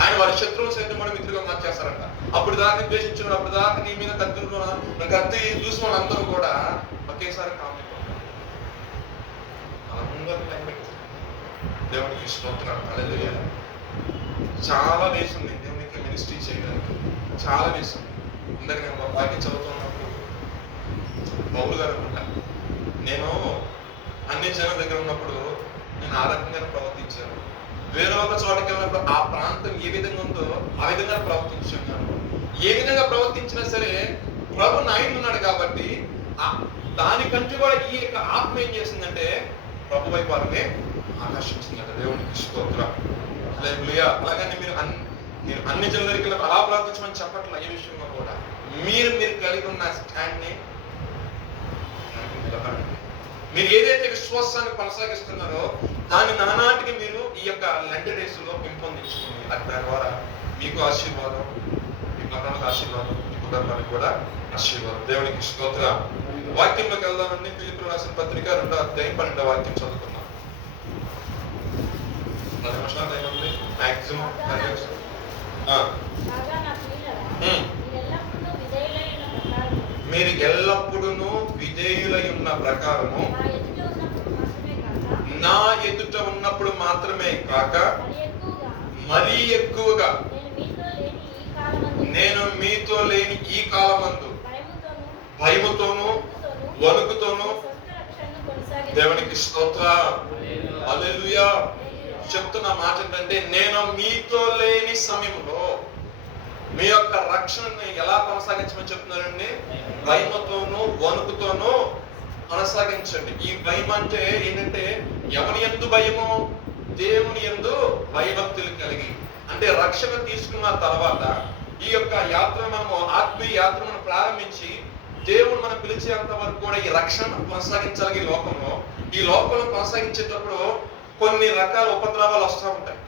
ఆయన వారి శత్రువులు సైతం కూడా మిత్రులుగా మార్చేస్తారంట. అప్పుడు దాకా ద్వేషించిన, అప్పుడు దాకా నీ మీద కత్తి చూసిన వాళ్ళందరూ కూడా ఒకేసారి కామెంట్ దేవునికి స్తోత్రం. హల్లెలూయా. చాలా వేసింది దేవునికి మినిస్ట్రీ చేయడానికి, చాలా వేసింది. ఇందాక నేను ఒక వాక్యం చదువుతున్నప్పుడు పౌలు గారు అనుకుంటా, నేను అన్ని జనం దగ్గర ఉన్నప్పుడు నేను ఆ రకంగా ప్రవర్తించాను. వేరే ఒక చోటకి వెళ్ళినప్పుడు ఆ ప్రాంతం ఏ విధంగా ఉందో ఆ విధంగా ప్రవర్తించాను. ఏ విధంగా ప్రవర్తించినా సరే ప్రభు నాయన ఉన్నాడు కాబట్టి దానికంటే కూడా ఈ యొక్క ఆత్మ ఏం చేసిందంటే ప్రభు వైపు వారిని ఆకర్షించిందంట. దేవునికి స్తోత్రం. హల్లెలూయా. అలాగని మీరు అన్ని జనుల దగ్గరికి అలా ప్రవర్తించమని చెప్పట్లేదు. ఏ విషయంలో కూడా మీరు కలిగి ఉన్న స్టాండ్ ని మీరు ఏదైతే విశ్వాసాన్ని కొనసాగిస్తున్నారో దాని నానాటికి మీరు ఈ యొక్క లెంట్ డేస్ లో పెంపొందించుకుని దాని ద్వారా మీకు ఆశీర్వాదం, మీ కుటుంబానికి ఆశీర్వాదం, మీ కుటుంబానికి కూడా ఆశీర్వాదం. దేవునికి స్తోత్రం. వాక్యంలోకి వెళ్దామని ఫిలిప్పీయులకు రాసిన పత్రిక 2వ అధ్యాయం 12వ వాక్యం చదువుకున్నాం. 10 నిమిషాలు అయింది మాక్సిమం. మీరు ఎల్లప్పుడూ విధేయులై ఉన్న ప్రకారము నా ఎదుట ఉన్నప్పుడు మాత్రమే కాక మరీ ఎక్కువగా నేను మీతో లేని ఈ కాలమందు భయముతోను వణుకుతోను దేవునికి స్తోత్రం. హల్లెలూయా. చెప్తున్న మాట ఏంటంటే, నేను మీతో లేని సమయంలో మీ యొక్క రక్షణని ఎలా కొనసాగించమని చెప్తున్నారండి? భయముతోను వణుకుతోను కొనసాగించండి. ఈ భయం అంటే ఏంటంటే ఎవరి యందు భయము? దేవుని యందు భయభక్తులు కలిగి. అంటే రక్షణ తీసుకున్న తర్వాత ఈ యొక్క యాత్ర మనము ఆత్మీయ యాత్రను ప్రారంభించి దేవుడు మనం పిలిచేంత వరకు కూడా ఈ రక్షణ కొనసాగించాలి. ఈ లోకంలో కొనసాగించేటప్పుడు కొన్ని రకాల ఉపద్రవాలు వస్తూ ఉంటాయి,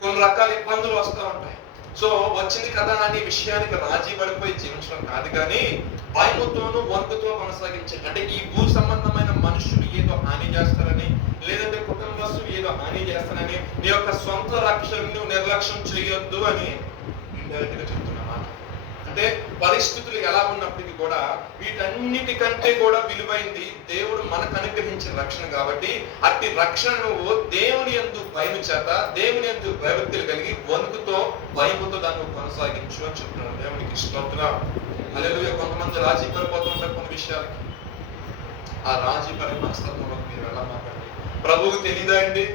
కొన్ని రకాల ఇబ్బందులు వస్తూ ఉంటాయి. సో వచ్చింది కదా అనే విషయానికి రాజీ పడిపోయి జీవించడం కాదు, కానీ భయముతోను వణుకుతో కొనసాగించండి. అంటే ఈ భూ సంబంధమైన మనుషులు ఏదో హాని చేస్తారని, లేదంటే కుటుంబస్తులు ఏదో హాని చేస్తారని నీ యొక్క సొంత రక్షణను నిర్లక్ష్యం చేయొద్దు అని ఇండైరెక్ట్ గా చెప్తున్నా. అంటే పరిస్థితులు ఎలా ఉన్నప్పటికీ కూడా వీటన్నిటికంటే కూడా విలువైంది దేవుడు మనకు అనుగ్రహించిన రక్షణ. కాబట్టి అట్టి రక్షణ నువ్వు దేవుని యందు భయం చేత, దేవుని యందు భయభక్తులు కలిగి వణుకుతో భయముతో దాన్ని కొనసాగించు అని చెప్తున్నాడు. దేవునికి స్తోత్రం. హల్లెలూయా. కొంతమంది రాజీ పడిపోతూ ఉంటారు కొన్ని విషయాలకి. ఆ రాజీ పడే మనస్తత్వంలోకి మీరు వెళ్ళమాకండి. ప్రభువుకు తెలీదా అండి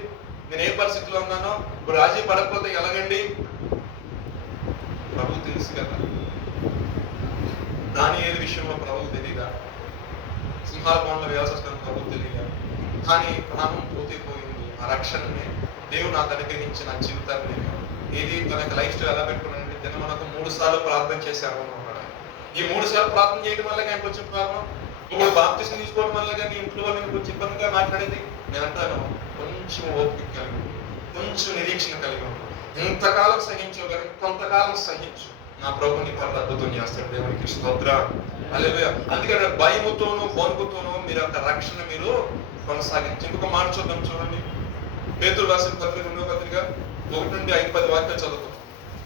నేను ఏ పరిస్థితిలో ఉన్నానో? ఇప్పుడు రాజీ పడకపోతే ఎలాగండి? ప్రభువు తెలుసు కదా. దానియేలు విషయంలో ప్రభువుకు తెలీదా? సింహాల భవనంలో వేయాల్సిన ప్రభువు తెలియదా? కానీ ప్రాణం పోతే పోయింది. ఆ రక్షణని దేవుడు నాకు అనుగ్రహించి నా జీవితాన్ని నేను ఇది తనకి లైఫ్ స్టైల్ ఎలా పెట్టుకున్నానంటే నిన్న మనకు 3 సార్లు ప్రార్థన చేశాము అన్నాడు. ఈ 3 సార్లు ప్రార్థన చేయడం వల్ల ఆయనకు వచ్చిన ప్రాబ్లం. ఇప్పుడు బాప్తిసం తీసుకోవడం వల్ల కానీ ఇంట్లో వాళ్ళని కొంచెం ఇబ్బందిగా మాట్లాడేది. నేను అంటాను, కొంచెం ఓపిక కలిగి, కొంచెం నిరీక్షణ కలిగి ఉన్నాను. ఇంతకాలం సహించు కానీ కొంతకాలం సహించు, నా ప్రభు నీ పట్ల అద్భుతం చేస్తాడు. దేవునికి స్తోత్రం. హల్లెలూయా. అందుకని భయముతోనూ వణుకుతోనూ మీరు అంత రక్షణ మీరు కొనసాగించి. ఇంకొక మాట చూద్దాం, చూడండి. పేతురు రాసిన పత్రిక 2వ పత్రిక 1 నుండి 5-10 వాక్యాలు చదువుతాం.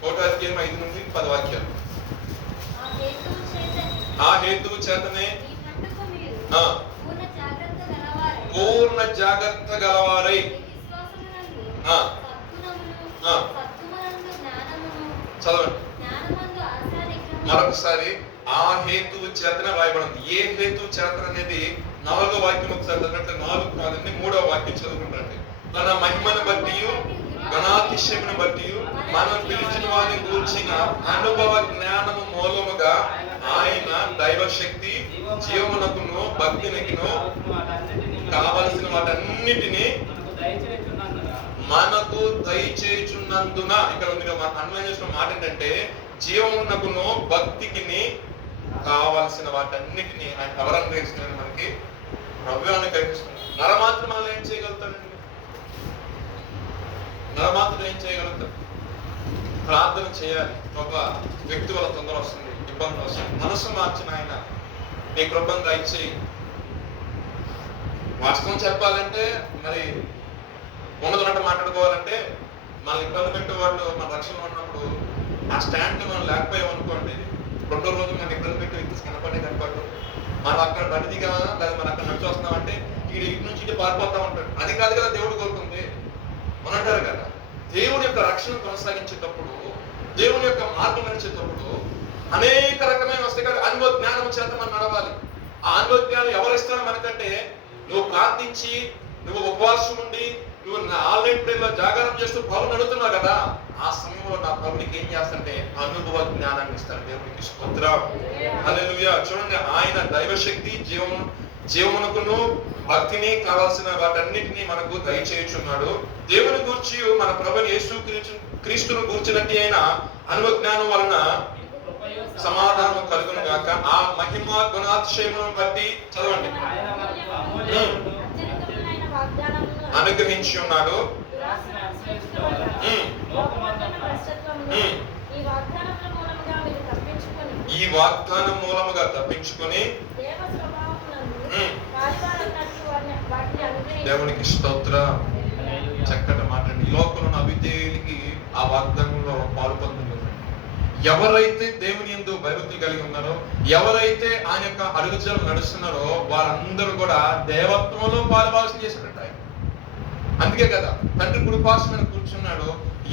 1వ అధ్యాయం 5 నుండి 10 వాక్యాలు. ఆ హేతువు చేతనే పూర్ణ జాగ్రత్త గలవారై చదవండి మరొకసారి. ఆ హేతువు చేతనే రాయబడింది. ఏ హేతువు చేతన అనేది 4వ వాక్యం ఒకసారి చదివినట్లు 4 కాదండి, 3వ వాక్యం చదువుకుంటారండి. తన మహిమను బట్టి ఘనాతిశయమును బట్టి మనం పిలిచిన వారిని కూర్చిన అనుభవ జ్ఞానము మూలముగా ఆయన దైవశక్తి జీవమునకును భక్తినికిను కావలసిన వాటన్నిటిని మనకు దయచేయుచున్నందున. ఇక్కడ మీరు అన్వయం చేసిన మాట ఏంటంటే, జీవమునకును భక్తికిని కావలసిన వాటన్నిటిని ఆయన ఎవరు అనుగ్రహిస్తున్నారు? మనకి ప్రభు అనుగ్రహిస్తున్నారు. నరమాత్రం మనం ఏం చేయగలుగుతాడండి? నరమాత్రం ఏం చేయగలుగుతాడు? ప్రార్థన చేయాలి. ఒక వ్యక్తి వల్ల తొందర వస్తుంది, ఇబ్బంది వస్తుంది, మనసు మార్చిన ఆయన నీ కృపను దయచేయి. వాస్తవం చెప్పాలంటే, మరి ఉన్నదన్నట్టు మాట్లాడుకోవాలంటే, మన ఇబ్బంది పెట్టే వాళ్ళు మన రక్షణలో ఉన్నప్పుడు ఆ స్టాండ్ మనం లేకపోయాం అనుకోండి, 2వ రోజు మన ఇబ్బంది పెట్టే వ్యక్తి కనపడు. మనం అక్కడ బండిగా లేదా మనం అక్కడ నడిచి వస్తున్నామంటే ఇటు నుంచి ఇటు పారిపోతా ఉంటాడు. అది కాదు కదా దేవుడు కోరుకుంది. మనం అంటారు కదా, దేవుడి యొక్క రక్షణ కొనసాగించేటప్పుడు, దేవుని యొక్క మార్గం నడిచేటప్పుడు అనేక రకమైన వస్తాయి కదా. అనుభవ జ్ఞానం చేత మనం నడవాలి. ఆ అనుభవ జ్ఞానం ఎవరు ఇస్తారో మనకంటే, నువ్వు ప్రార్థించి, నువ్వు ఉపవాసం ఉండి, నువ్వు ఆన్లైన్ ప్రేయర్లో జాగరణ చేస్తూ ప్రభు నడుతున్నావు కదా, ఆ సమయంలో నా ప్రభునికి ఏం చేస్తాడంటే అనుభవ జ్ఞానాన్ని ఇస్తాడు. దేవునికి స్తోత్రం. హల్లెలూయా. చూడండి, ఆయన దైవశక్తి జీవమునకును భక్తిని కావాల్సిన వాటన్నిటిని మనకు దయచేయుచున్నాడు. దేవుని గూర్చి మన ప్రభుని యేసు క్రీస్తును గూర్చినట్టు అయిన అనుభవ జ్ఞానం వలన సమాధానం కలుగును గాక. ఆ మహిమ గుణాతిశయమును బట్టి చదవండి అనుగ్రహించి ఉన్నాడు. ఈ వాగ్దానం మూలముగా తప్పించుకొని దేవునికి స్తోత్రం. చక్కటి మాట్లాడి ఈ లోకంలో అవిధేయులకి ఆ వాగ్దానంలో పాలు పొందుతున్నారు. ఎవరైతే దేవుని యందు భయభక్తి కలిగి ఉన్నారో, ఎవరైతే ఆయన యొక్క అడుగుజాడలు నడుస్తున్నారో, వారందరూ కూడా దేవత్వంలో పాలుభాగం చేసినట్టు. అందుకే కదా తండ్రి కుడిపార్శ్వన కూర్చున్నాడు.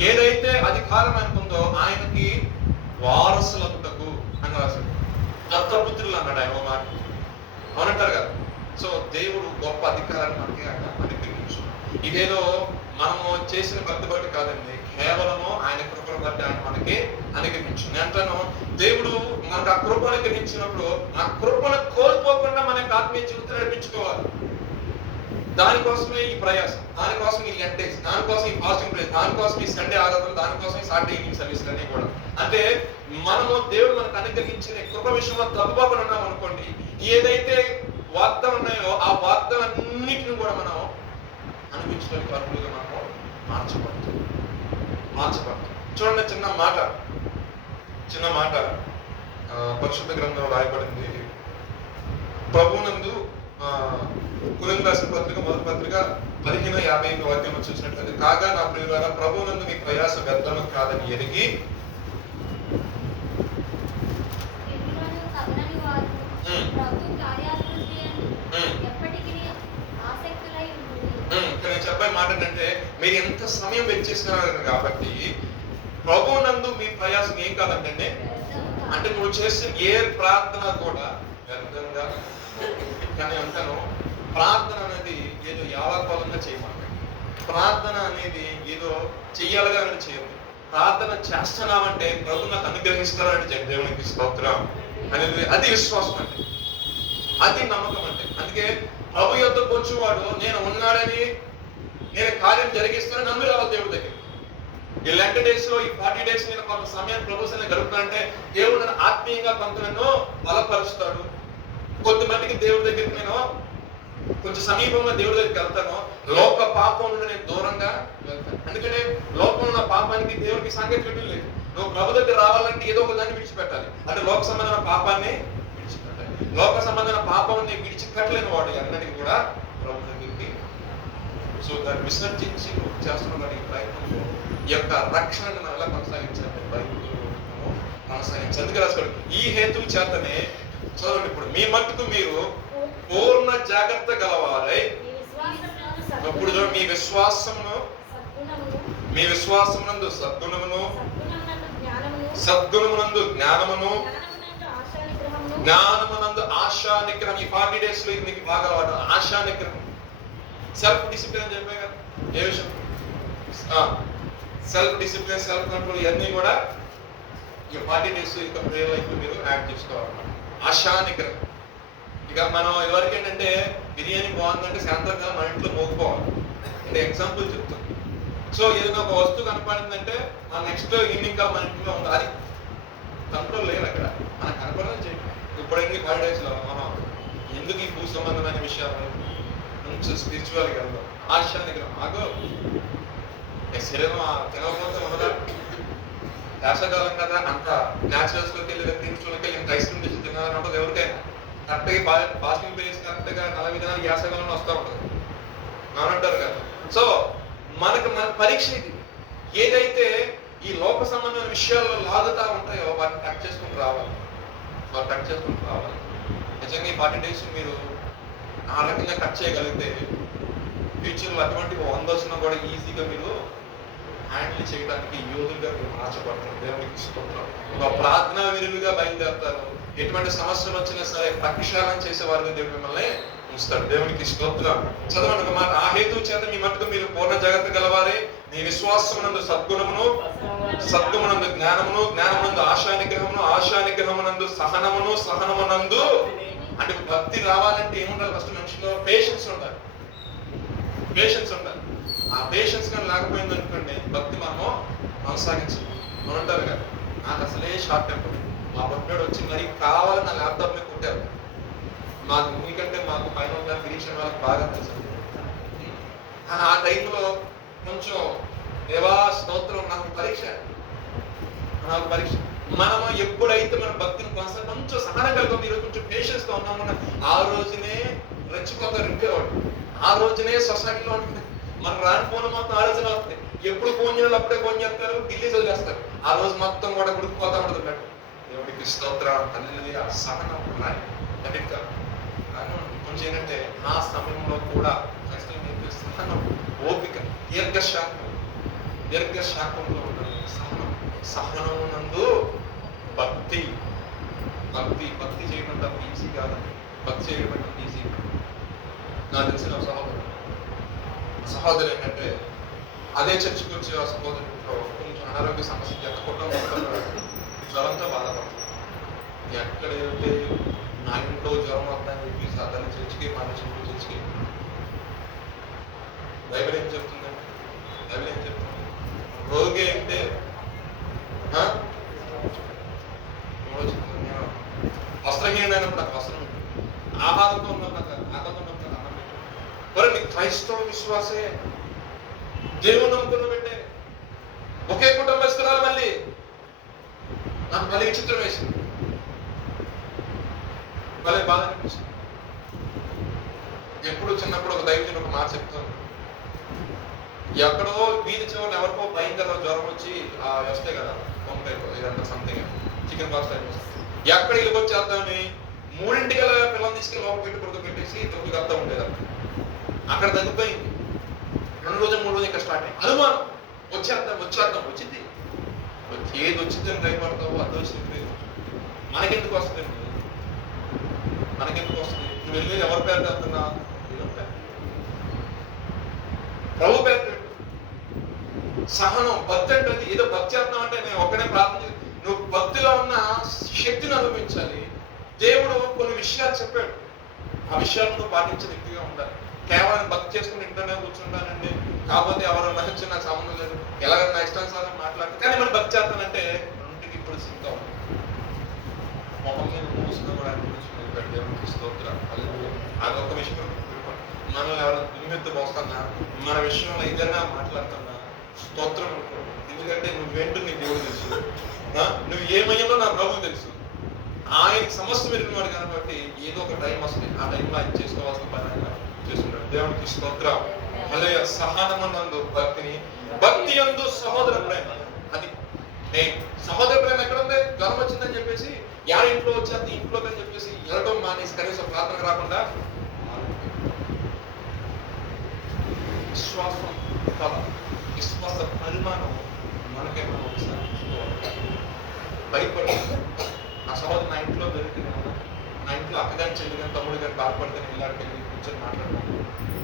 ఏదైతే అధికారం ఆయనకుందో ఆయనకి వారసులకుటకు అని రాశాడు. దత్తపుత్రులు అన్నాడు ఆయన మాట. అవునంటారు కదా. సో దేవుడు గొప్ప అధికారాన్ని మనకి అనుగ్రహించు. ఇదేదో మనము చేసిన భక్తి బట్టి కాదండి, కేవలము ఆయన కృపను బట్టి ఆయన మనకి అనుగ్రహించు. నేను అంటాను, దేవుడు మనకు ఆ కృప అనుగ్రహించినప్పుడు ఆ కృపను కోల్పోకుండా మనకి ఆత్మీయ జీవితం నడిపించుకోవాలి. దానికోసమే ఈ ప్రయాసం, దానికోసం ఈ లెంటేజ్, దానికోసం ఈ ఫాస్టింగ్ ప్రేయర్, దానికోసం ఈ సండే ఆరాధన, దానికోసం ఈ సాటర్డే ఈవినింగ్ సర్వీస్ అన్ని కూడా. అంటే మనము దేవుడు మనకు అనుగ్రహించిన కృప విషయంలో తప్పుబాబులు ఉన్నాం అనుకోండి, ఏదైతే వాగ్దానం ఉన్నాయో ఆ వాగ్దానాన్నిటిని కూడా మనం అనిపించడానికి అర్హులుగా మనం మార్చబడతాం. చూడండి, చిన్న మాట పరిశుద్ధ గ్రంథంలో రాయబడింది. ప్రభునందు కొరింథీయులకు రాసిన పత్రిక 1వ పత్రిక 15:55 వాక్యం చూసినట్లయితే, కాగా నా ప్రియులారా, ప్రభువునందు మీ ప్రయాస వ్యర్థము కాదని ఎరిగి నేను చెప్పే మాట ఏంటంటే, మీరు ఎంత సమయం వెచ్చిస్తున్నారు కాబట్టి ప్రభువునందు మీ ప్రయాసం ఏం కాదంటే, అంటే నువ్వు చేసిన ఏ ప్రార్థన కూడా వ్యర్థంగా. కానీ అంటాను, ప్రార్థన అనేది ఏదో యావకాలంగా చేయమంటే, ప్రార్థన అనేది ఏదో చెయ్యాలిగా అని చేయదు. ప్రార్థన చేస్తున్నామంటే ప్రభు నాకు అనుగ్రహిస్తారని దేవునికి స్తోత్రం అనేది, అది విశ్వాసం అంటే, అది నమ్మకం అంటే. అందుకే ప్రభు యొద్దకు వచ్చేవాడు నేను ఉన్నాడని, నేను కార్యం జరిగిస్తానని నమ్మి రావాలి దేవుడి దగ్గర. ఈ లెంట్ డేస్ లో, ఈ 40 డేస్ నేను కొంత సమయం ప్రభుత్వం గడుపుతానంటే దేవుడు నన్ను ఆత్మీయంగా కొంత నన్ను బలపరుస్తాడు. కొద్దిమందికి దేవుడి దగ్గరికి నేను కొంచెం సమీపంగా దేవుడి దగ్గరికి వెళ్తాను. లోక పాపం నుండి నేను దూరంగా వెళ్తాను. ఎందుకంటే లోకంలో ఉన్న పాపానికి దేవుడికి సాంకేతికత లేదు. నువ్వు ప్రభు దగ్గర రావాలంటే ఏదో ఒక దాన్ని విడిచిపెట్టాలి. అంటే లోక సంబంధమైన పాపాన్ని విడిచిపెట్టాలి. లోక సంబంధమైన పాపాన్ని విడిచిపెట్టలేని వాడు అన్నది కూడా ప్రభు దగ్గరికి. సో దాన్ని విసర్జించి నువ్వు చేస్తున్న ఈ ప్రయత్నంలో ఈ యొక్క రక్షణను మనం ఎలా కొనసాగించాలి, బైబిల్లో కొనసాగించాలి. అందుకే రాసుకోండి, ఈ హేతువు చేతనే చదవండి. ఇప్పుడు మీ మట్టుకు మీరు పూర్ణ జాగ్రత్త గలవారై, ఇప్పుడు చూడండి, మీ విశ్వాసమునందు సద్గుణమును, సద్గుణమునందు జ్ఞానమును, జ్ఞానమునందు ఆశా నిగ్రహం. ఈ 40 డేస్ లో ఇది మీకు బాగా వాడు ఆశా నిగ్రహం. సెల్ఫ్ డిసిప్లిన్ అని చెప్పాయి కదా, ఏ విషయం? సెల్ఫ్ డిసిప్లిన్, సెల్ఫ్ కంట్రోల్, ఇవన్నీ కూడా ఈ 40 డేస్ ఇంకా ప్రేయర్ లైఫ్ మీరు యాడ్ చేసుకోవాలన్నమాట. ఆశా నిగ్రహం. ఇక మనం ఎవరికి ఏంటంటే బిర్యానీ బాగుందంటే శాంతంగా మన ఇంట్లో మోగిపోవాలి అంటే ఎగ్జాంపుల్ చెప్తాం. సో ఏదైనా ఒక వస్తువు కనపడిందంటే మన నెక్స్ట్ ఈవినింగ్ మన ఇంట్లో ఉంది, అది కంట్రోల్ లేదు అక్కడ, మనకు కనపడదని చెప్పి. ఇప్పుడు 5 డేస్ లో మనం ఎందుకు ఈ భూ సంబంధమైన విషయాలు కొంచెం స్పిరిచువల్గా వెళ్దాం. ఆశా నిగ్రహం. ఆగో శరీరం తినకపోతే ఉండదా? వేసవకాలం కదా, అంత న్యాచురల్స్ లోకి వెళ్ళి ప్రిన్స్లోకి వెళ్ళి ఇంకా ఐస్ క్రీమ్ తెచ్చి తినాలని ఉంటుంది ఎవరికైనా. కరెక్ట్గా ఫాస్టింగ్ ప్లేస్ కరెక్ట్గా 40 దినాలు వేసవకాలంలో వస్తూ ఉంటుంది అంటారు కదా. సో మన పరీక్ష ఇది. ఏదైతే ఈ లోక సంబంధమైన విషయాల్లో లాగుతా ఉంటాయో వాటిని కట్ చేసుకుని రావాలి. నిజంగా ఈ 40 డేస్ మీరు ఆ రకంగా కట్ చేయగలిగితే ఫ్యూచర్లో అటువంటి 100 వచ్చినా కూడా ఈజీగా మీరు హ్యాండిల్ చేయడానికి యోధులుగా మీరు మార్చబడతారు. దేవునికి ఇష్టపడతారు. ఒక ప్రార్థనా వీరులుగా బయలుదేరుతారు. ఎటువంటి సమస్యలు వచ్చినా సరే ప్రక్షాళన చేసే వారిని దేవుడు మిమ్మల్ని ఉంచుతాడు. దేవునికి స్తోత్రం. చదవండి ఒక మాట. ఆ హేతు చేత మీ మట్టుకు మీరు పూర్ణ జాగ్రత్త గలవారే, మీ విశ్వాసమునందు సద్గుణమును, సద్గుణమునందు జ్ఞానమును, జ్ఞానమునందు ఆశా నిగ్రహమును, ఆశా నిగ్రహమునందు సహనమును, సహనమునందు. అంటే భక్తి రావాలంటే ఏముండాలి? ఫస్ట్ మనిషిలో పేషెన్స్ ఉండాలి. ఆ పేషెన్స్ కానీ లేకపోయింది అనుకోండి, భక్తి మనము కొనసాగించాలి. మనం ఉంటారు కదా, నాకు అసలే షార్ట్ టెంపర్. మా పట్టుడు వచ్చి మరి కావాలని నా ల్యాప్టాప్ మీద కొట్టారు. మీకంటే మాకు పైన ఉన్న గిరీషన్ వాళ్ళకి బాగా తెలుసు. ఆ టైంలో కొంచెం దేవా స్తోత్రం, నాకు పరీక్ష. మనము ఎప్పుడైతే మన భక్తిని కొనసాగి కొంచెం సహనం కలుగుతుంది, ఈరోజు కొంచెం పేషెన్స్ తో ఉన్నామన్న ఆ రోజునే రెచ్చిపోతారు ఇంకేవాడు. ఆ రోజునే సొసైటీలో ఉంటుంది. మన రాని ఫోన్ మొత్తం ఆ రోజున వస్తుంది. ఎప్పుడు ఫోన్ చేయాలి అప్పుడే ఫోన్ చేస్తారు, ఢిల్లీ వదిలేస్తారు. ఆ రోజు మొత్తం కూడా గుడికిపోతా ఉంటుంది. దేవుడికి స్తోత్రం. తల్లి ఆ సహనం కొంచెం ఏంటంటే ఆ సమయంలో కూడా సహనం, ఓపిక, దీర్ఘశాంతంలో ఉంటుంది. సహనమునందు భక్తి చేయడం తప్ప ఈజీ కాదు. భక్తి చేయడం ఈజీ. నాకు తెలిసిన సహోదరు ఏంటంటే అదే చర్చకు వచ్చి ఆ సహోదరుడితో కొంచెం అనారోగ్య సమస్య ఎంత కుటుంబం జ్వరంతో బాధపడుతుంది. ఎక్కడ వెళ్తే నా ఇంట్లో జ్వరం వద్దని చెప్పి సాధారణ చర్చికి మన చర్చికి బైబిల్ ఏం చెప్తుందండి? రోగి అంటే నేను వస్త్రహీనైనప్పుడు నాకు వస్త్రం, ఆహారంతో ఉన్నప్పుడు అన్నం మరి నీ క్రైస్తవ విశ్వాసే, దేవుని నమ్ముకున్న పెట్టే ఒకే కుటుంబస్తురాలు. మళ్ళీ నాకు మళ్ళీ విచిత్రం వేసింది, మళ్ళీ బాధ అనిపించింది. ఎప్పుడు చిన్నప్పుడు ఒక దైవజనుడు ఒక మాట చెప్తాను, ఎక్కడో వీధి చివరి ఎవరికో భయంకర జ్వరం వచ్చి వస్తాయి కదా, ఇదంతా సంథింగ్ చికెన్ బాక్స్ టైం వస్తుంది. ఎక్కడ ఇల్లు వచ్చేద్దామని 3 పిల్లలు తీసుకెళ్ళి లోపల పెట్టి పడుకోబెట్టేసి తొమ్మిది వస్తా ఉండేది. అక్కడ తగ్గిపోయింది. 2 రోజులు 3 రోజులు ఇక్కడ స్టార్ట్ అయ్యింది. అనుమానం వచ్చేద్దాం వచ్చింది. ఏది వచ్చిందని భయపడతావు, అది వచ్చింది. మనకెందుకు వస్తుంది? నువ్వు వెళ్ళి ఎవరి పేరు వెళ్తున్నా? ప్రభు పేరు. సహనం, భక్తి అంటే ఏదో భక్తి చేస్తున్నావు అంటే నేను ఒక్కడే ప్రార్థన. నువ్వు భక్తిలో ఉన్న శక్తిని అనుభవించాలి. దేవుడు కొన్ని విషయాలు చెప్పాడు, ఆ విషయాలను పాటించే వ్యక్తిగా ఉండాలి. కేవలం భక్తి చేసుకుని ఇంటనే కూర్చుంటానండి, కాకపోతే ఎవరు నచ్చి నాకు సంబంధం లేదు, ఎలాగైనా నా ఇష్టానుసారం మాట్లాడతాను, కానీ మరి భక్తి చేస్తానంటే రెండింటికి ఇప్పుడు సింక్ అవుతుంది. మొహం మీద మూసుకుని కూడా దేవునికి స్తోత్రం. అదొక విషయం. మనం ఎవరైనా దుమ్మెత్తి పోస్తున్నా, మన విషయంలో ఏదైనా మాట్లాడుతున్నా స్తోత్రం అనుకో. ఎందుకంటే నువ్వేంటో నీ దేవుడు తెలుసు, నువ్వు ఏమయ్యాలో నా ప్రభు తెలుసు. ఆయన సమస్య పెరిగినవాడు కాబట్టి ఏదో ఒక టైం వస్తుంది, ఆ టైంలో ఆయన చేసుకోవాల్సిన పని ఆయన చేసుకుంటాడు. దేవునికి స్తోత్రం. మళ్ళీ సహనమునందు భక్తిని, భక్తి యందు సహోదర ప్రేమ. అది సహోదర ప్రేమ ఎక్కడ ఉంది? జ్వరం వచ్చిందని చెప్పేసి యాడ ఇంట్లో వచ్చేది ఇంట్లోకి అని చెప్పేసి వెళ్ళడం మానేసి కనీసం ప్రార్థన రాకుండా విశ్వాసం విశ్వాస పరిమాణం మనకేమో ఒకసారి భయపడి నా సహోదరు నా ఇంట్లో దొరికిన నా ఇంట్లో అక్కగాని చెల్లిగాని తమ్ముడు గాని బాధపడితే ఇలాంటి కూర్చొని మాట్లాడతాను.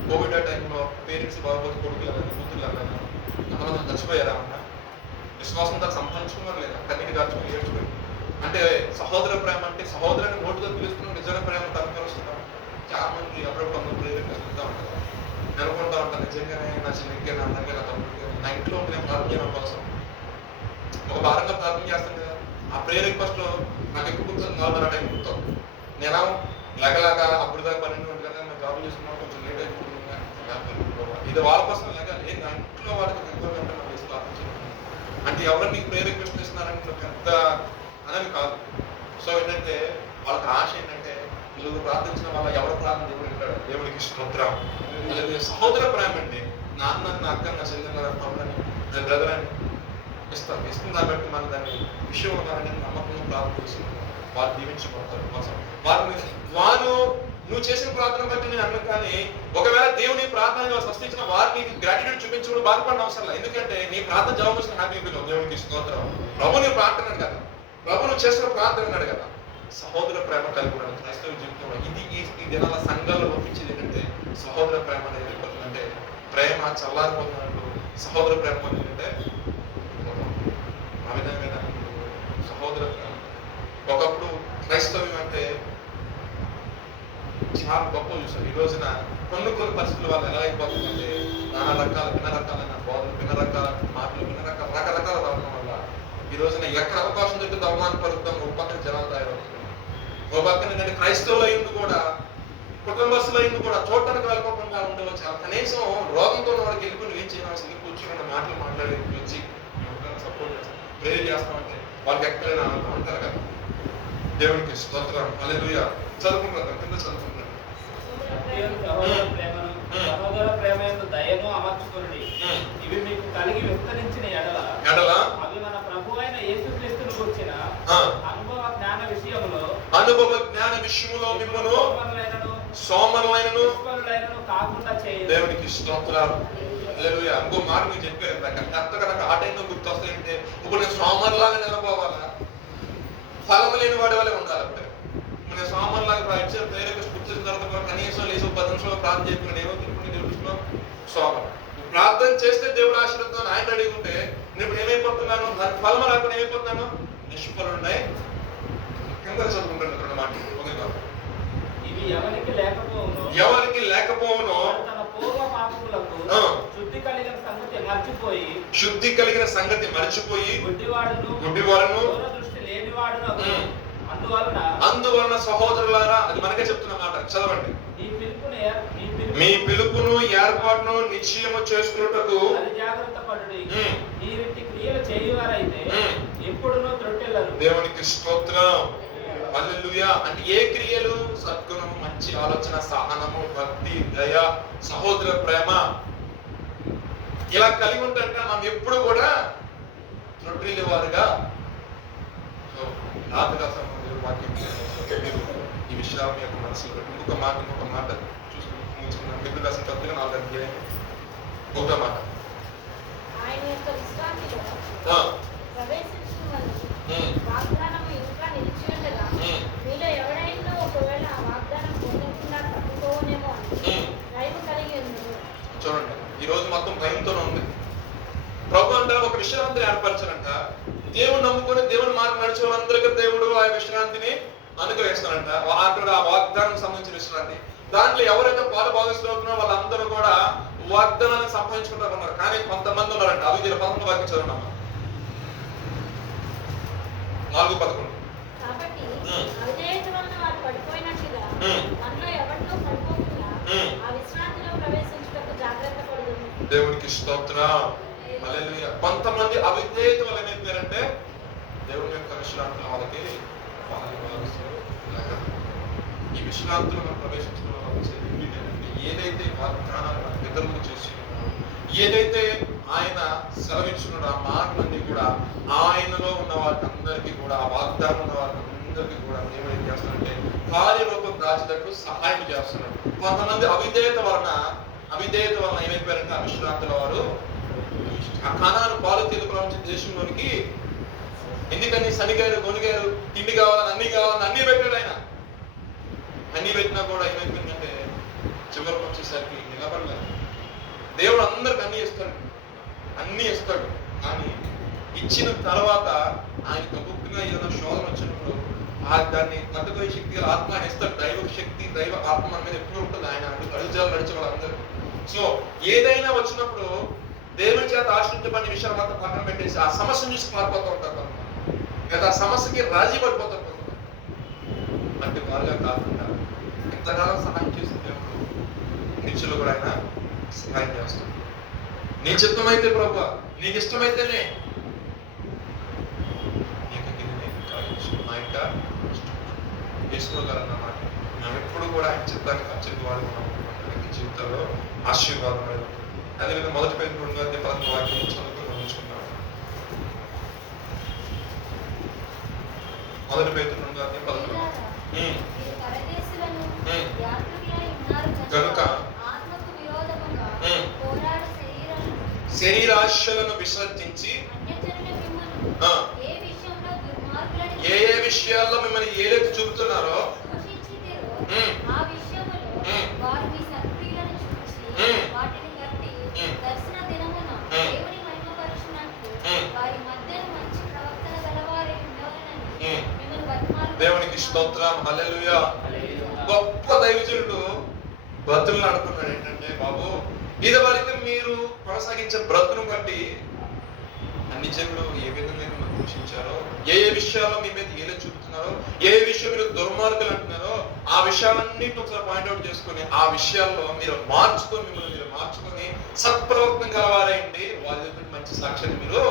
కోవిడ్ ఆ టైంలో పేరెంట్స్ బాగోపోతే కొడుకులు అలాగే కూతుర్లు అలాగా అంతమంది చచ్చిపోయారా అన్న విశ్వాసంతో సంపాదించుకున్నారు లేదా కన్నీకి దాచుకుని ఏడ్చుకుని. అంటే సహోదర ప్రేమ అంటే సహోదరుని నోటుతో పిలుస్తున్న నిజమైన ప్రేమ తనకరుస్తున్నాం. చాలా మంది అప్పుడప్పుడు అందరూ ప్రేరేపిస్తూ ఉంటారు, నెలకొంటూ ఉంటాను. నిజంగానే నా చిన్నకి నా అందరికీ నా తమ్ముడికి నా ఇంట్లో ఉంటే నేను ప్రార్థన చేయడం కోసం ఒక భారంగా ప్రార్థన చేస్తాను కదా, ఆ ప్రేయర్ రిక్వెస్ట్ నాకు ఎక్కువ కూర్చొని 4:30 టైం కూర్చోం. నేను లెగలాగా అప్పుడు దాకా 12 గంటల కదా నేను జాబ్ చేసుకున్నాను, కొంచెం లేట్ అయిపోతుంది. ఇది వాళ్ళ కోసం లెగాలి, నా ఇంట్లో వాళ్ళకి ఎక్కువ గంట నాకు వేసి ప్రార్థించాను. అంటే ఎవరైనా నీకు ప్రేయర్ రిక్వెస్ట్ ఇస్తున్నారంటే పెద్ద అనేది కాదు. సో ఏంటంటే వాళ్ళకి ఆశ ఏంటంటే వీళ్ళు ప్రార్థించిన వాళ్ళ ఎవరు ప్రార్థన దేవుడు ఉంటాడు. దేవుడికి స్తోత్రం. సహోదర ప్రేమ అండి. నాన్న నా అక్క నా చెల్లెలు నా తమ్ముడని నా బ్రదర్ అని ఇస్తుంది కాబట్టి మనం దాన్ని విషయం ఉన్నారని నమ్మకంగా ప్రార్థన చేస్తున్నాం. వాళ్ళు దీవించబడతారు కోసం వారు నువ్వు చేసిన ప్రార్థన బట్టి నేను అన్నాను. కానీ ఒకవేళ దేవుని ప్రార్థన స్పష్టించిన వారు నీకు గ్రాటిట్యూడ్ చూపించడం బాధపడిన అవసరం లేదు. ఎందుకంటే నీ ప్రార్థన జవాబు వచ్చిన హ్యాపీ ఫీల్ దేవునికి స్తోత్రం. ప్రభు నీ ప్రార్థన కదా, ప్రభు నువ్వు చేసిన ప్రార్థన అన్నాడు కదా. సహోదర ప్రేమ కలిగి ఉన్నాడు క్రైస్తవ జీవితంలో. ఇది ఈ దినాల సంఘాలు ఒప్పించేది ఏంటంటే సహోదర ప్రేమ అనేది వెళ్ళిపోతుందంటే ప్రేమ చల్లారిపోతున్నట్టు సహోదర ప్రేమ ఏంటంటే ఆ విధంగా సహోదర ప్రేమ. ఒకప్పుడు క్రైస్తవ్యం అంటే చాలా గొప్ప చూసాం. ఈ రోజున కొన్ని పరిస్థితులు వాళ్ళు ఎలా అయిపోతుందంటే నానా రకాలైన బోధలు, భిన్న రకాల మాటలు, రకరకాల రావడం వల్ల ఈ రోజున ఎక్కడ అవకాశం దొరికితే అవమానపరుద్దాం. ఒక పక్కన జనాలు తయారవుతుంది, ఒక పక్కన ఏంటంటే క్రైస్తవుల ఇందు కూడా కుటుంబస్తుల ఇందు కూడా చూడటానికి వెళ్ళకోకుండా ఉండవచ్చు. కనీసం రోగంతో వాడికి వెళ్ళిపోయి ఏం చేయవలసింది కూర్చుని మాటలు మాట్లాడి వచ్చి సపోర్ట్ చేస్తాం, ప్రేర్ చేస్తామంటే వాళ్ళకి ఎక్కడైనా అంటారు కదా. దేవునికి స్తోత్రం. హల్లెలూయా. చదువుకుంటున్నాం, కింద చదువుకుంటున్నాం. సహోదర ప్రేమ యందు దయను అమర్చుకొనుడి. ఇవి మీకు కలిగి విస్తరించిన ఎడల అవి మన ప్రభు అయిన యేసుక్రీస్తును గురించిన అనుభవ జ్ఞాన విషయములో మిమ్మల్ని సోమరులైనను కాకుండా చేయును. దేవునికి స్తోత్రాలు. హల్లెలూయా. ఇంకో మాట మీకు చెప్పారు కరెక్ట్గా నాకు ఆ టైంలో గుర్తొస్తాయంటే ఇప్పుడు నేను సోమరులాగా నిలబోవాలా, ఫలం లేని వాడి వల్ల ఉండాలి. నేను సోమరులాగా ఇచ్చిన ప్రేరేపి కూర్చున్న తర్వాత కనీసం లేచి 10 నిమిషాలు ప్రార్థన చేసుకుని ఏమవుతుంది దేవుడు సోమరు. ప్రార్థన చేస్తే దేవుడు ఆశీర్వదిస్తాను ఆయన అడిగితే నేను ఇప్పుడు ఏమైపోతున్నాను, దానికి ఫలం రాకుండా ఏమైపోతున్నాను, నిష్ఫలం ఉన్నాయి. కింద చదువుకుంటున్నాను మాట. ఇవి ఎవరికి లేకపోవునో శుద్ధి కలిగిన సంగతి మర్చిపోయి గుడ్డివాడును అందువలన సహోదరులారా, అది మనకే చెప్తున్న మాట. చదవండి. మీ పిలుపును ఏర్పాటును నిశ్చయము చేసుకున్నటకు దేవునికి స్తోత్రం. హల్లెలూయా. అంటే ఏ క్రియలు? సద్గుణము, మంచి ఆలోచన, సహనము, భక్తి, దయ, సహోదర ప్రేమ ఇలా కలిగి ఉంటే మనం ఎప్పుడు కూడా రొట్టెల వారుగా ఈ విషయాల యొక్క మనసులో ఇంకొక మాట చూసుకున్నాం. మిత్రులు రాసిన పత్రిక 4వ అధ్యాయం 1వ మాట. ఆయన యొక్క విశ్రాంతిలో ప్రవేశించున్నది వాగ్దానము ఇంకా నిలిచి ఉండగా మీలో ఎవడైనా ఒకవేళ ఆ వాగ్దానం పొందకుండా తప్పుకోనేమో అని భయం కలిగి ఉంది. చూడండి, ఈ రోజు మొత్తం భయంతోనే ఉంది. ప్రభు అంటే ఒక విశ్రాంతిని ఏర్పరచారంట. దేవుడు నమ్ముకొని దేవుని మార్గం నడిచే వాళ్ళందరికీ దేవుడు ఆ విశ్రాంతిని అనుగ్రహిస్తానంట. అక్కడ ఆ వాగ్దానం సంబంధించిన విశ్రాంతి. దాంట్లో ఎవరైతే పాలు భాగస్తులు అవుతున్నారో వాళ్ళందరూ కూడా వాగ్దానాన్ని సంపాదించుకుంటారు ఉన్నారు. కానీ కొంతమంది ఉన్నారంట. అవిధేయులు 11 వాక్యం చదవడం 4:11. కాబట్టి అవిధేయత వలన వారు పడిపోయినట్టుగా మనలో ఎవరిలో పడిపోకుండా ఆ విశ్రాంతిలో ప్రవేశించుటకు జాగ్రత్త పడుతుంది. దేవునికి స్తోత్రం. హల్లెలూయా. కొంతమంది అవిధేయత వల్ల ఏమైపోయారంటే దేవుని యొక్క విశ్రాంతిలో వాళ్ళకి ఈ విశ్రాంతిలో మనం ప్రవేశించడం వల్ల వచ్చేది ఏంటంటే ఏదైతే వాగ్దానాలు మన పితరులకు చేసి ఏదైతే ఆయన సెలవించున్నాడో ఆ మాటలన్నీ కూడా ఆయనలో ఉన్న వాటిందరికీ కూడా ఆ వాగ్దానం ఉన్న వాటిందరికీ కూడా దేవుడు ఏం చేస్తాడంటే కార్యరూపం దాచేటట్టు సహాయం చేస్తున్నాడు. కొంతమంది అవిధేయత వలన ఏమైపోయారంటే ఆ విశ్రాంతుల వారు ఆ కనాను పాలు తేలు ప్రపంచ దేశంలోనికి ఎందుకని శనిగారు గొనిగారు తిండి కావాలని అన్ని పెట్టాడు ఆయన. అన్ని పెట్టినా కూడా ఏమైపోయిందంటే చివరికి వచ్చేసరికి నిలబడలేదు. దేవుడు అందరికి అన్ని ఇస్తాడు కానీ ఇచ్చిన తర్వాత ఆయన గబుక్కుగా ఏదైనా శోధన వచ్చినప్పుడు దాన్ని తట్టుకోయే శక్తి గల ఆత్మ ఆయన ఇస్తాడు. దైవ శక్తి దైవ ఆత్మ మీద ఎప్పుడు ఉంటుంది. ఆయన అడుగుజాలు నడిచే వాళ్ళందరూ. సో ఏదైనా వచ్చినప్పుడు దేవుని చేత ఆశ్రయించబడిన విషయాలు మాత్రం పక్కన పెట్టేసి ఆ సమస్యను చూసి పారిపోతూ ఉంటారు. లేదా ఆ సమస్యకి రాజీ పడిపోతారు. అంటే వారుగా కాకుండా ఎంతకాలం సహాయం చేసిన దేవుడు నిత్యులు కూడా ఆయన సహాయం చేస్తాడు. నీ చిత్తమైతే ప్రభు నీకు ఇష్టమైతేనే నా యొక్క వేసుకోగలన్నమాట. మనం ఎప్పుడు కూడా ఆయన చిత్తానికి ఖర్చులు వాడుకున్నాం జీవితంలో ఆశీర్వాదం అనేది. అదేవిధంగా మొదటి పేరు 2:11 వాక్యం చదువుకుని ఉంచుకున్నాం. మొదటి పేరు 2:11 కనుక శరీరాశలను విసర్జించి ఏ విషయాల్లో మిమ్మల్ని ఏదైతే చూపుతున్నారో దేవునికి స్తోత్రం. హల్లెలూయా. గొప్ప దైవజనుడు బ్రతుకులు అనుకున్నాడు ఏంటంటే బాబు ఇదివరకు మీరు కొనసాగించే బ్రతుకును బట్టి అన్ని జనులు ఏ విధంగా మిమ్మల్ని పోషించారో ఏ విషయాల్లో మీ మీద ఏదో చూపుతున్నారో ఏ విషయం మీరు దుర్మార్గులు అంటున్నారో ఆ విషయాలన్నింటి ఒకసారి పాయింట్అవుట్ చేసుకుని ఆ విషయాల్లో మీరు మార్చుకొని సత్ప్రవర్తన గలవారైంది వాళ్ళ దగ్గర మంచి సాక్ష్యాన్ని మీరు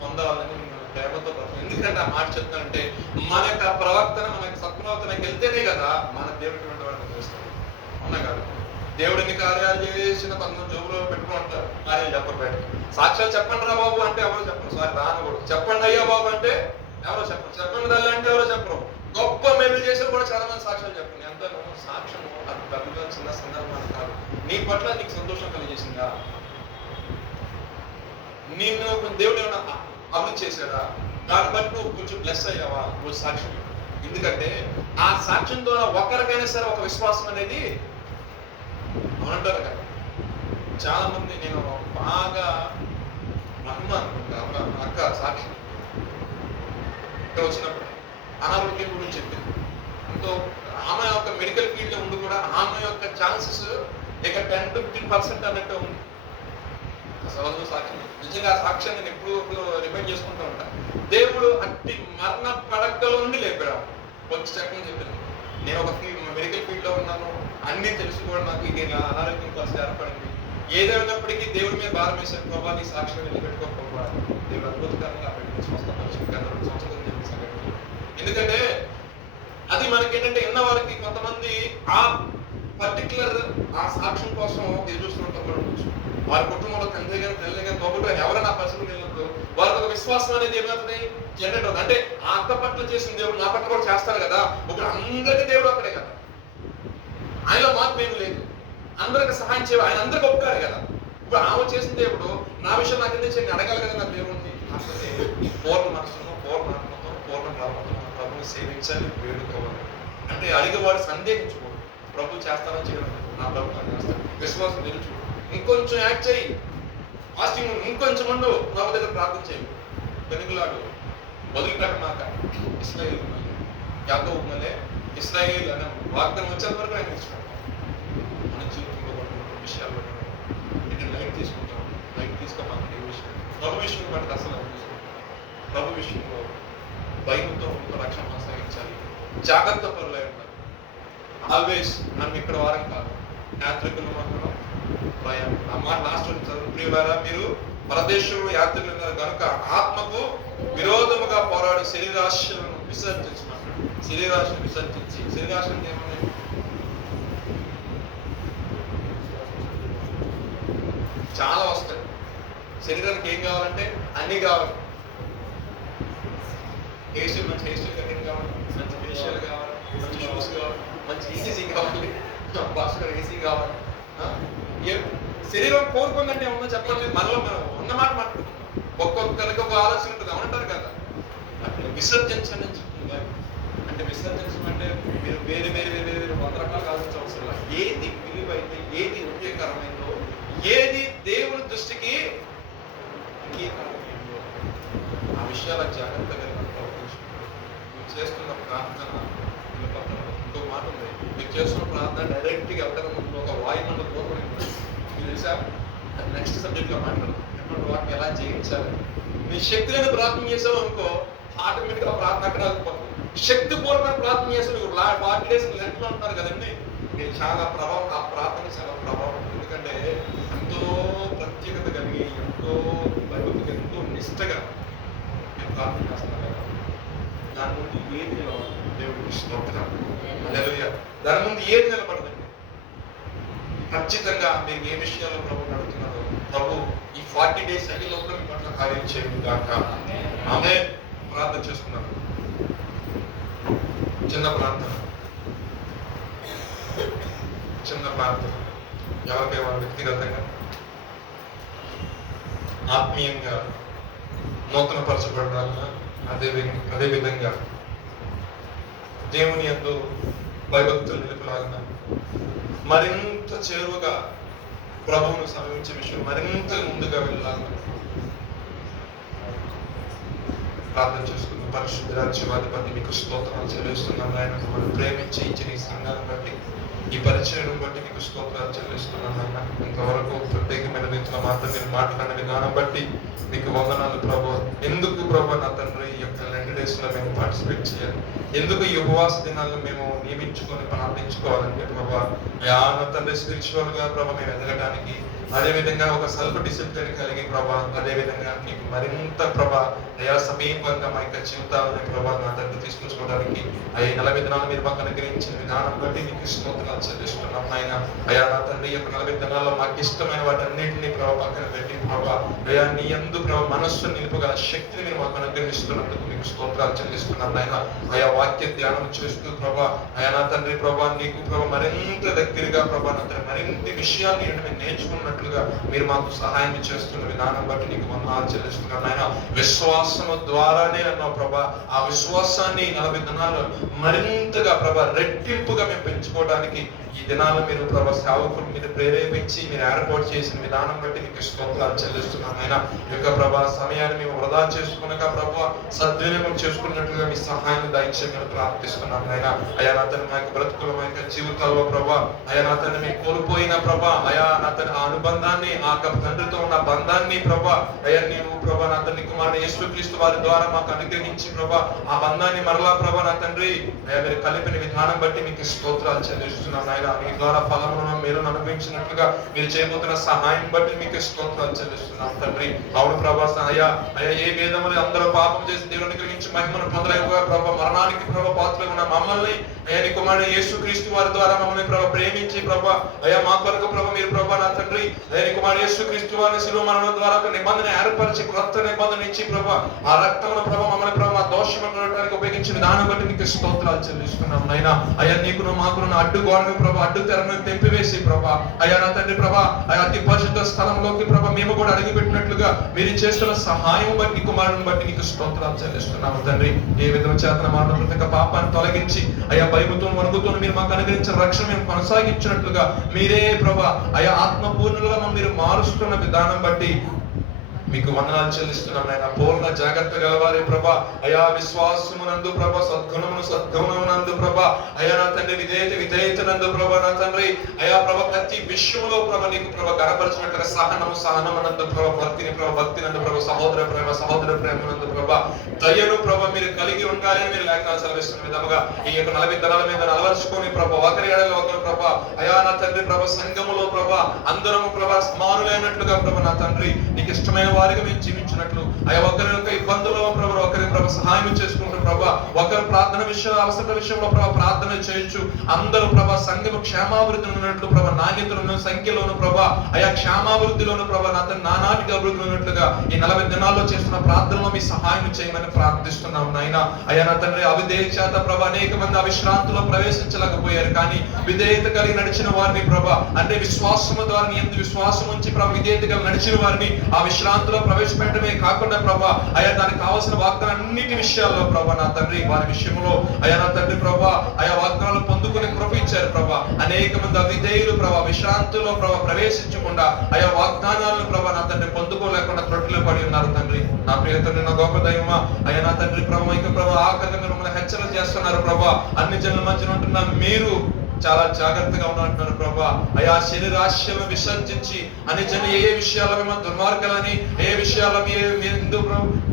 పొందాలని మిమ్మల్ని ప్రేమతో బ్రతుకు. ఎందుకంటే ఆ మాట చెప్తానంటే మన యొక్క ప్రవర్తన మన యొక్క సత్ప్రవర్తనకి వెళ్తేనే కదా మన దేవుడికి వాడిని చేస్తాం. అవునా కాదు? దేవుడిని కార్యాలు చేసిన కొంతమంది జోబులో పెట్టుకుంటారు. కార్యాలు చెప్పరు బయట. సాక్ష్యాలు చెప్పండి రా బాబు అంటే ఎవరో చెప్పరు. సారీ రానకూడదు. చెప్పండి అయ్యా బాబు అంటే ఎవరో చెప్పరు. చెప్పండి తల్లి అంటే ఎవరో చెప్పరు. గొప్ప మేలు చేసిన కూడా చాలా మంది సాక్ష్యాలు చెప్పండి. ఎంత సాక్ష్యము అది పెద్దగా చిన్న సందర్భాన్ని కాదు. నీ పట్ల నీకు సంతోషం కలిగేసిందా? నిన్ను దేవుడు ఏమైనా అభివృద్ధి చేశాడా? దాన్ని బట్టి నువ్వు కొంచెం బ్లెస్ అయ్యావా? నువ్వు సాక్ష్యం. ఎందుకంటే ఆ సాక్ష్యం ద్వారా ఒకరికైనా సరే ఒక విశ్వాసం అనేది అవునంటారు కదా. చాలా మంది నేను బాగా మహిమ అనుకుంటా అక్క సాక్షి ఇక్కడ వచ్చినప్పుడు అనారోగ్యం గురించి చెప్పింది. ఎంతో ఆమె యొక్క మెడికల్ ఫీల్డ్ ఉండి కూడా ఆమె యొక్క ఛాన్సెస్ ఇక 10-15% అన్నట్టు ఉంది. అసలు సాక్ష్యం నిజంగా ఆ సాక్ష్యాన్ని నేను ఎప్పుడు రిమైండ్ చేసుకుంటూ ఉంటాను. దేవుడు అట్టి మరణ పడకలో నుండి లేపాడు. వచ్చి చెప్పని చెప్పింది. నేను ఒక మెడికల్ ఫీల్డ్ లో ఉన్నాను, అన్ని తెలుసు కూడా నాకు ఇది అనారోగ్యం పరిస్థితి ఏర్పడింది. ఏదైనప్పటికీ దేవుడి మీద భారం వేసాను. ప్రభావ నీ సాక్ష్యం నిలబెట్టుకోకపోవాలి. దేవుడు అద్భుతకరంగా ఎందుకంటే అది మనకేంటంటే ఉన్న వారికి కొంతమంది ఆ పర్టికులర్ ఆ సాక్ష్యం కోసం ఎదురుస్తుంటారు. వారి కుటుంబంలో తండ్రి గారు తల్లి గారు తోబుట్టు ఎవరైనా పరిస్థితులు వెళ్ళినప్పుడు వారికి ఒక విశ్వాసం అనేది ఏమవుతుంది జనరేట్ అవుతుంది. అంటే ఆ అక్క పట్ల చేసిన దేవుడు నా పట్ల కూడా చేస్తారు కదా. ఇప్పుడు అందరికీ దేవుడు అక్కడే కదా. ఆయనలో మార్పు ఏమి లేదు. అందరికి సహాయం చేయాలి. ఆయన అందరికి ఒప్పుకారు కదా. ఇప్పుడు ఆమె చేసిన దేవుడు నా విషయం నాకు ఎందుకు చేయండి అడగాలి కదా. నా దేవుడిని కాకపోతే పూర్ణ మనసును పూర్ణ ఆత్మతో పూర్ణ భావంతో ప్రభుని సేవించాలి, వేడుకోవాలి. అంటే అడిగేవాడు సందేహించుకోడు. ప్రభు చేస్తానని చేయడం నా ప్రభు చేస్తాను. విశ్వాసం నిలుచు. ఇంకొంచెం యాక్ట్ చేయి. ఫాస్టింగ్ ఇంకొంచెం ఉండు. ప్రభు దగ్గర ప్రార్థన చేయి. వెనుకలాడు వదిలిపెట్టమాక. ఇస్రాయేల్ యాకోబు మళ్ళీ ఇస్రాయేల్ అనే వాగ్దానం వచ్చేంత వరకు ఆయన ఇష్టపడతాం. విషయాల్లో ఇటు లైట్ తీసుకుంటాం, లైట్ తీసుకోమంటే ఏ విషయం ప్రభు విషయం బట్టి అసలు ప్రభు విషయంలో భయంతో రక్షణ కొనసాగించాలి. జాగ్రత్త పరులై ఉండాలి. ఆల్వేస్ మనం ఇక్కడ వారం కాదు, యాత్రికులు మాత్రం ప్రయాణం. అమ్మ లాస్ట్ ప్రియులారా, మీరు పరదేశంలో యాత్రికులు ఉన్నారు కనుక ఆత్మకు విరోధముగా పోరాడు శరీరాశలను విసర్జించమన్నాడు. శరీరాశను విసర్జించి, శరీరాశం ఏమన్నా చాలా వస్తాయి. శరీరానికి ఏం కావాలంటే అన్ని కావాలి. హెయిర్ స్టైల్, మంచి హెయిర్ స్టైల్ కటింగ్ కావాలి, మంచి ఫేషియల్ కావాలి, మంచి షూస్ కావాలి, మంచి ఏసీ కావాలి, బాస్కర్ ఏసీ కావాలి. శరీరం కోరుకుందంటే ఏమన్నా చెప్పండి. మనలో మనం ఉన్న మాట మాట్లాడుకుంటాం. ఒక్కొక్కరికి ఒక ఆలోచన ఉంటుంది, అవునంటారు కదా. అట్లా విసర్జించండి అని చెప్తుంది. అంటే విసర్జించడం అంటే మీరు వేరే వేరే వేరే వేరే 100 రకాలుగా ఆలోచించే అవసరం లేదు. ఏది విలువైతే, ఏది ఉపయోగకరమైందో, ఏది దేవుని దృష్టికి ఆ విషయాలకు జాగ్రత్తగా ప్రవర్తించుకుంటారు. మీరు చేస్తున్న ప్రార్థన ఇంకో మాట ఉంది. మీరు చేస్తున్న ప్రార్థన డైరెక్ట్ గా ఎవరైనా ముందు ఒక వాయుమండల కోరుకుని మీరు తెలుసా, నెక్స్ట్ సబ్జెక్ట్ గా మాట్లాడదు. ఎటువంటి వాటిని ఎలా జయించాలి. మీ శక్తులను ప్రార్థన చేసావు అనుకో, ఆటోమేటిక్ గా ప్రార్థన అక్కడ శక్తిపూర్వకమైన ప్రార్థన చేసావు. 40 days లెంట్లో ఉంటారు కదండి, మీరు చాలా ప్రభావం, ఆ ప్రార్థన చాలా ప్రభావం. ఎందుకంటే ఎంతో ప్రత్యేకత కలిగి, ఎంతో భయభక్తిగా, ఎంతో నిష్టగా మీరు ప్రార్థన చేస్తున్నారు కదా. దాని ముందు ఏది నిలబడదు. దేవుడికి స్తోత్రం. హల్లెలూయా. దాని ముందు ఏది నిలబడదండి. ఖచ్చితంగా మీరు ఏ విషయాల్లో ప్రభు నడుతున్నారో ప్రభు ఈ 40 days అయ్యే లోపల మీ పట్ల కార్యం చేయడం కాక ఆమె ప్రార్థన చేసుకున్నారు. చిన్న ప్రార్థన ఎవరికైనా వ్యక్తిగతంగా, ఆత్మీయంగా నూతన పరచబడాలన్నా, అదే విధంగా దేవుని యందు భయభక్తులు నిలుపులాలన్నా, మరింత చేరువగా ప్రభువును సమీపించే విషయం మరింత ముందుగా వెళ్ళాలన్నా ప్రార్థన చేసుకున్న పరిశుద్ధ రాజ్యవాధిపతి మీకు స్తోత్రాలు చెల్లిస్తున్నాను. ఆయన మిమ్మల్ని ప్రేమించి ఇచ్చిన ఈ సంఘాన్ని బట్టి, ఈ పరిచయం బట్టి మీకు స్తోత్రాలు చెల్లిస్తున్నాను. అన్న ఇంతవరకు ప్రత్యేకమైన రీతిలో మాత్రం మీరు మాట్లాడిన విధానం బట్టి మీకు వందనాలు ప్రభు. ఎందుకు ప్రభు నా తండ్రి ఈ యొక్క 2 days లో మేము పార్టిసిపేట్ చేయాలి, ఎందుకు ఈ ఉపవాస దినాలను మేము నియమించుకొని ప్రార్థించుకోవాలంటే ప్రభా, నా తండ్రి స్పిరిచువల్ గా ప్రభు మేము ఎదగడానికి, అదేవిధంగా ఒక సెల్ఫ్ డిసిప్లిన్ కలిగి ప్రభా, అదేవిధంగా నీకు మరింత ప్రభా అయా సమీపంగా మా యొక్క జీవితాలని ప్రభా నా తండ్రి తీసుకొచ్చుకోవడానికి అయ్యా 40 దినాలు మీరు మాకు అనుగ్రహించిన విధానం బట్టి నీకు స్తోత్రాలు చెల్లిస్తున్నాం. ఆయన అయా నా తండ్రి యొక్క 40 దినాల్లో మాకు ఇష్టమైన వాటన్నిటిని ప్రభా పక్కన పెట్టి ప్రభా అయా నీ యందు ప్రభా మనస్సు నిలుపగల శక్తిని మీరు మాకు అనుగ్రహిస్తున్నందుకు మీకు స్తోత్రాలు చెల్లిస్తున్నాం. ఆయన అయా వాక్య ధ్యానం చేస్తూ ప్రభా అయా నా తండ్రి ప్రభా నీకు ప్రభా మరింత దగ్గరగా ప్రభా నా తండ్రి మరింత విషయాలు మేము నేర్చుకున్నట్లుగా మీరు మాకు సహాయం చేస్తున్న విధానం బట్టి నీకు వందనాలు చెల్లిస్తున్నాం. ఆయన విశ్వాసము ద్వారానే అన్నావు ప్రభా, ఆ విశ్వాసాన్ని 40 దినాలు మరింతగా ప్రభా రెట్టింపుగా మేము పెంచుకోవడానికి ఈ దినాలు మీరు ప్రభా సేవకులు మీరు ప్రేరేపించి మీరు ఏర్పాటు చేసిన విధానం బట్టి మీకు స్తోత్రాలు చెల్లిస్తున్నాం. ఆయన యొక్క ప్రభా సమయాన్ని మేము వృధా చేసుకునక ప్రభా సద్వినియోగం చేసుకున్నట్లుగా మీ సహాయాన్ని దయచేయమని ప్రార్థిస్తున్నాం. ఆయన అయా నాతను మా యొక్క బ్రతుకుల మా యొక్క జీవితాల్లో ప్రభా అయా నాతను మేము కోల్పోయిన ప్రభా అయా నాతను ఆ అనుబంధాన్ని, ఆ తండ్రితో ఉన్న బంధాన్ని ప్రభా అయా నీవు ప్రభా నా తండ్రి కుమారుడు యేసుక్రీస్తు వారి ద్వారా మాకు అనుగ్రహించి ప్రభా ఆ బంధాన్ని మరలా ప్రభా నా తండ్రి అయా మీరు కలిపిన విధానం బట్టి మీకు స్తోత్రాలు చెల్లిస్తున్నాం. ఆయన మీ ద్వారా ఫలములను మీరు అనుభవించినట్లుగా మీరు చేయబోతున్న సహాయం బట్టి మీకు స్తోత్రాలు చెల్లిస్తున్నాం తండ్రి. అవును ప్రభా అయా అయా ఏ విధములు అందరూ పాపం చేసి దేవుని గురించి మహిమను పొందలేక ప్రభా మరణానికి ప్రభా పాత్రలు ఉన్న మమ్మల్ని అయా నీ కుమారుడు యేసుక్రీస్తు వారి ద్వారా మమ్మల్ని ప్రభా ప్రేమించి ప్రభా అయా మా కొరకు ప్రభా మీరు ప్రభా నా తండ్రి అయా నీ కుమారుడు యేసుక్రీస్తు వారిని శిలువ మరణం ద్వారా ఒక నిబంధన ఏర్పరిచి క్రొత్త నిబంధన ఇచ్చి ప్రభా ఆ రక్తమును ప్రభా మమ్మల్ని ప్రభా దోషములను ఉపయోగించిన విధానం బట్టి నీకు స్తోత్రాలు చెల్లిస్తున్నాం. నైనా అయా నీకును మాకును అడ్డు గోడను ప్రభా అడ్డు తెరను తెంపివేసి ప్రభా అయా నా తండ్రి ప్రభా అయా అతి పరిశుద్ధ స్థలంలోకి ప్రభా మేము కూడా అడుగుపెట్టినట్లుగా మీరు చేస్తున్న సహాయం బట్టి కుమారుని బట్టి నీకు స్తోత్రాలు చెల్లిస్తున్నాము తండ్రి. ఏ విధంగా చేతన మానవ ప్రతి పాపాన్ని తొలగించి అయా భయముతో వణుకుతో మీరు మాకు అనుగ్రహించిన రక్షణ మేము కొనసాగించినట్లుగా మీరే ప్రభా అయా ఆత్మపూర్ణులుగా మీరు మారుస్తున్న విధానం బట్టి మీకు వందనాలు చెల్లిస్తున్నాం నాయన. పూర్ణ జాగ్రత్త గలవారి ప్రభా, అయా విశ్వాసమునందు ప్రభా, సద్గుణమునందు ప్రభా, అయా నా తండ్రి విధేయతనందు ప్రభా, నా తండ్రి అయా ప్రభా, ప్రతి విషయంలో ప్రభా నీకు ప్రభా గణపరిచినట్లుగా సహనమునందు ప్రభా, భక్తినందు ప్రభా, సహోదర ప్రేమనందు ప్రభా, దయను ప్రభా మీరు కలిగి ఉండాలి అని మీరు లేఖనాలు సెలవిస్తున్న విధముగా ఈ యొక్క 40 దినాల మీద అలవర్చుకొని ప్రభా, ఒకరి ఎడల ఒకరు ప్రభా, అయా నా తండ్రి ప్రభా, సంఘములో ప్రభా అందరము ప్రభా సమానులైనట్లుగా ప్రభా, నా తండ్రి నీకు ఇష్టమైన వారిగా మేము జీవించినట్లు, అయా ఒకరి యొక్క ఇబ్బందుల్లో ప్రభా ఒకరి ప్రభా సహాయం చేసుకుంటూ ప్రభా, ఒకరి ప్రార్థన అవసర విషయంలో ప్రభా ప్రార్థన చేయొచ్చు, అందరూ ప్రభా సంఘము క్షేమాభివృద్ధి ఉన్నట్లు ప్రభా, నాణ్యతలను సంఖ్యలోను ప్రభా, అయా క్షేమాభివృద్ధిలోను ప్రభా, నా తండ్రి నానాటికి అభివృద్ధి ఉన్నట్లుగా ఈ 40 దినాల్లో చేస్తున్న ప్రార్థనలో మీ సహాయం చేయమని ప్రార్థిస్తున్నాం నాయన. అయా నా తండ్రి అవిధేయ చేత ప్రభా అనేక మంది అవిశ్రాంతిలో ప్రవేశించలేకపోయారు, కానీ విధేయత కలిగి నడిచిన వారిని ప్రభా, అంటే విశ్వాసము ద్వారా ఎందు విశ్వాసం ఉంచి ప్రభా విధేయత కలిగి నడిచిన వారిని ఆ విశ్రాంతిలో ప్రవేశపెట్టడమే కాకుండా ప్రభా, అయా దానికి కావాల్సిన వాగ్దానాన్నిటి విషయాల్లో ప్రభా నా తండ్రి వారి విషయంలో అయా నా తండ్రి ప్రభా ఆయా వాగ్దానాలు పొందుకుని కృప ఇచ్చారు ప్రభా. అనేక మంది అవిధేయులు ప్రభా విశ్రాంతిలో ప్రభా ప్రవేశించకుండా ఆయా వాగ్దానాలను ప్రభా నా తండ్రి పొందుకోలేకుండా త్రొట్టిలో పడి ఉన్నారు తండ్రి. నా ప్రియ తండ్రి, నా గొప్ప దైవమా, అయ్యా నా తండ్రి ప్రభా ఇక ప్రభా ఆఖరిగా మిమ్మల్ని హెచ్చరిక చేస్తున్నారు ప్రభా. అన్ని జనుల మధ్యన ఉంటున్న మీరు చాలా జాగ్రత్తగా ఉన్నట్టున్నారు ప్రభా. అయా శరీరాశలను విసర్జించి అన్ని జన ఏ విషయాల మీద దుర్మార్గాలని ఏ విషయాల మీద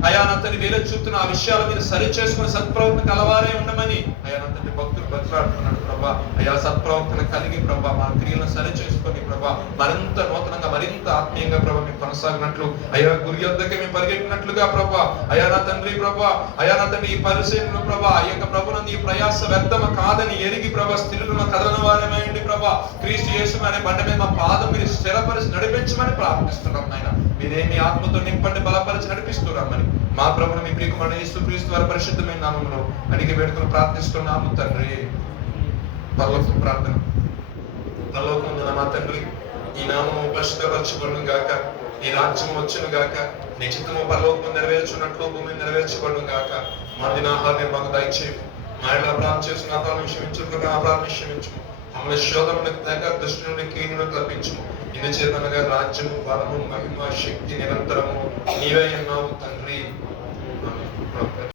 అయా నా తండ్రి వేరే చూపుతున్న ఆ విషయాల మీద సరి చేసుకుని సత్ప్రవర్తన కలవారే ఉండమని అయా నా తండ్రి భక్తులు బతులాడుతున్నాడు ప్రభా. అయా సత్ప్రవర్తన కలిగి ప్రభా మా క్రియలను సరి చేసుకొని ప్రభా మరింత నూతనంగా మరింత ఆత్మీయంగా ప్రభా మేము కొనసాగినట్లు, అయా గురి యొద్దకి మేము పరిగెట్టినట్లుగా ప్రభా, అయా నా తండ్రి ప్రభా, అయా నా తండ్రి ఈ పరిశీలన ప్రభా ఈ యొక్క ప్రభునందు ఈ ప్రయాస వ్యర్థమ కాదని ఎరిగి ప్రభా స్థిరులను కదలన వారమైంది ప్రభా. క్రీస్తు యేసు అనే బండ మీద మా పాదం మీరు స్థిరపరిచి నడిపించమని ప్రార్థిస్తున్నాం నాయన. మీరే మీ ఆత్మతో నింపండి, బలపరిచి నడిపిస్తున్నామని మా ప్రభుని మీ ప్రియకుమారుడు యేసుక్రీస్తు వారి పరిశుద్ధమైన నామములో అడిగి వేడుకలు ప్రార్థిస్తున్నాము తండ్రి. పరలోక ప్రార్థన. పరలోకమందున మా తండ్రి, ఈ నామము పరిశుద్ధపరచబడును గాక, నీ రాజ్యము వచ్చును గాక, నీ చిత్తము పరలోకము నెరవేర్చున్నట్లు భూమి నెరవేర్చబడును గాక. మా దినాహారాన్ని మాకు దయచేయము, మా ఇలా అపరాధం చేసిన అపరాధం క్షమించుకున్న అపరాధం క్షమించు, మమ్మల్ని శోధనలకు తగ్గ దృష్టి నుండి కీడును తప్పించుము. ఇన్ని చేతనగా రాజ్యము బలము మహిమ శక్తి నిరంతరము నీవే అన్నావు తండ్రి.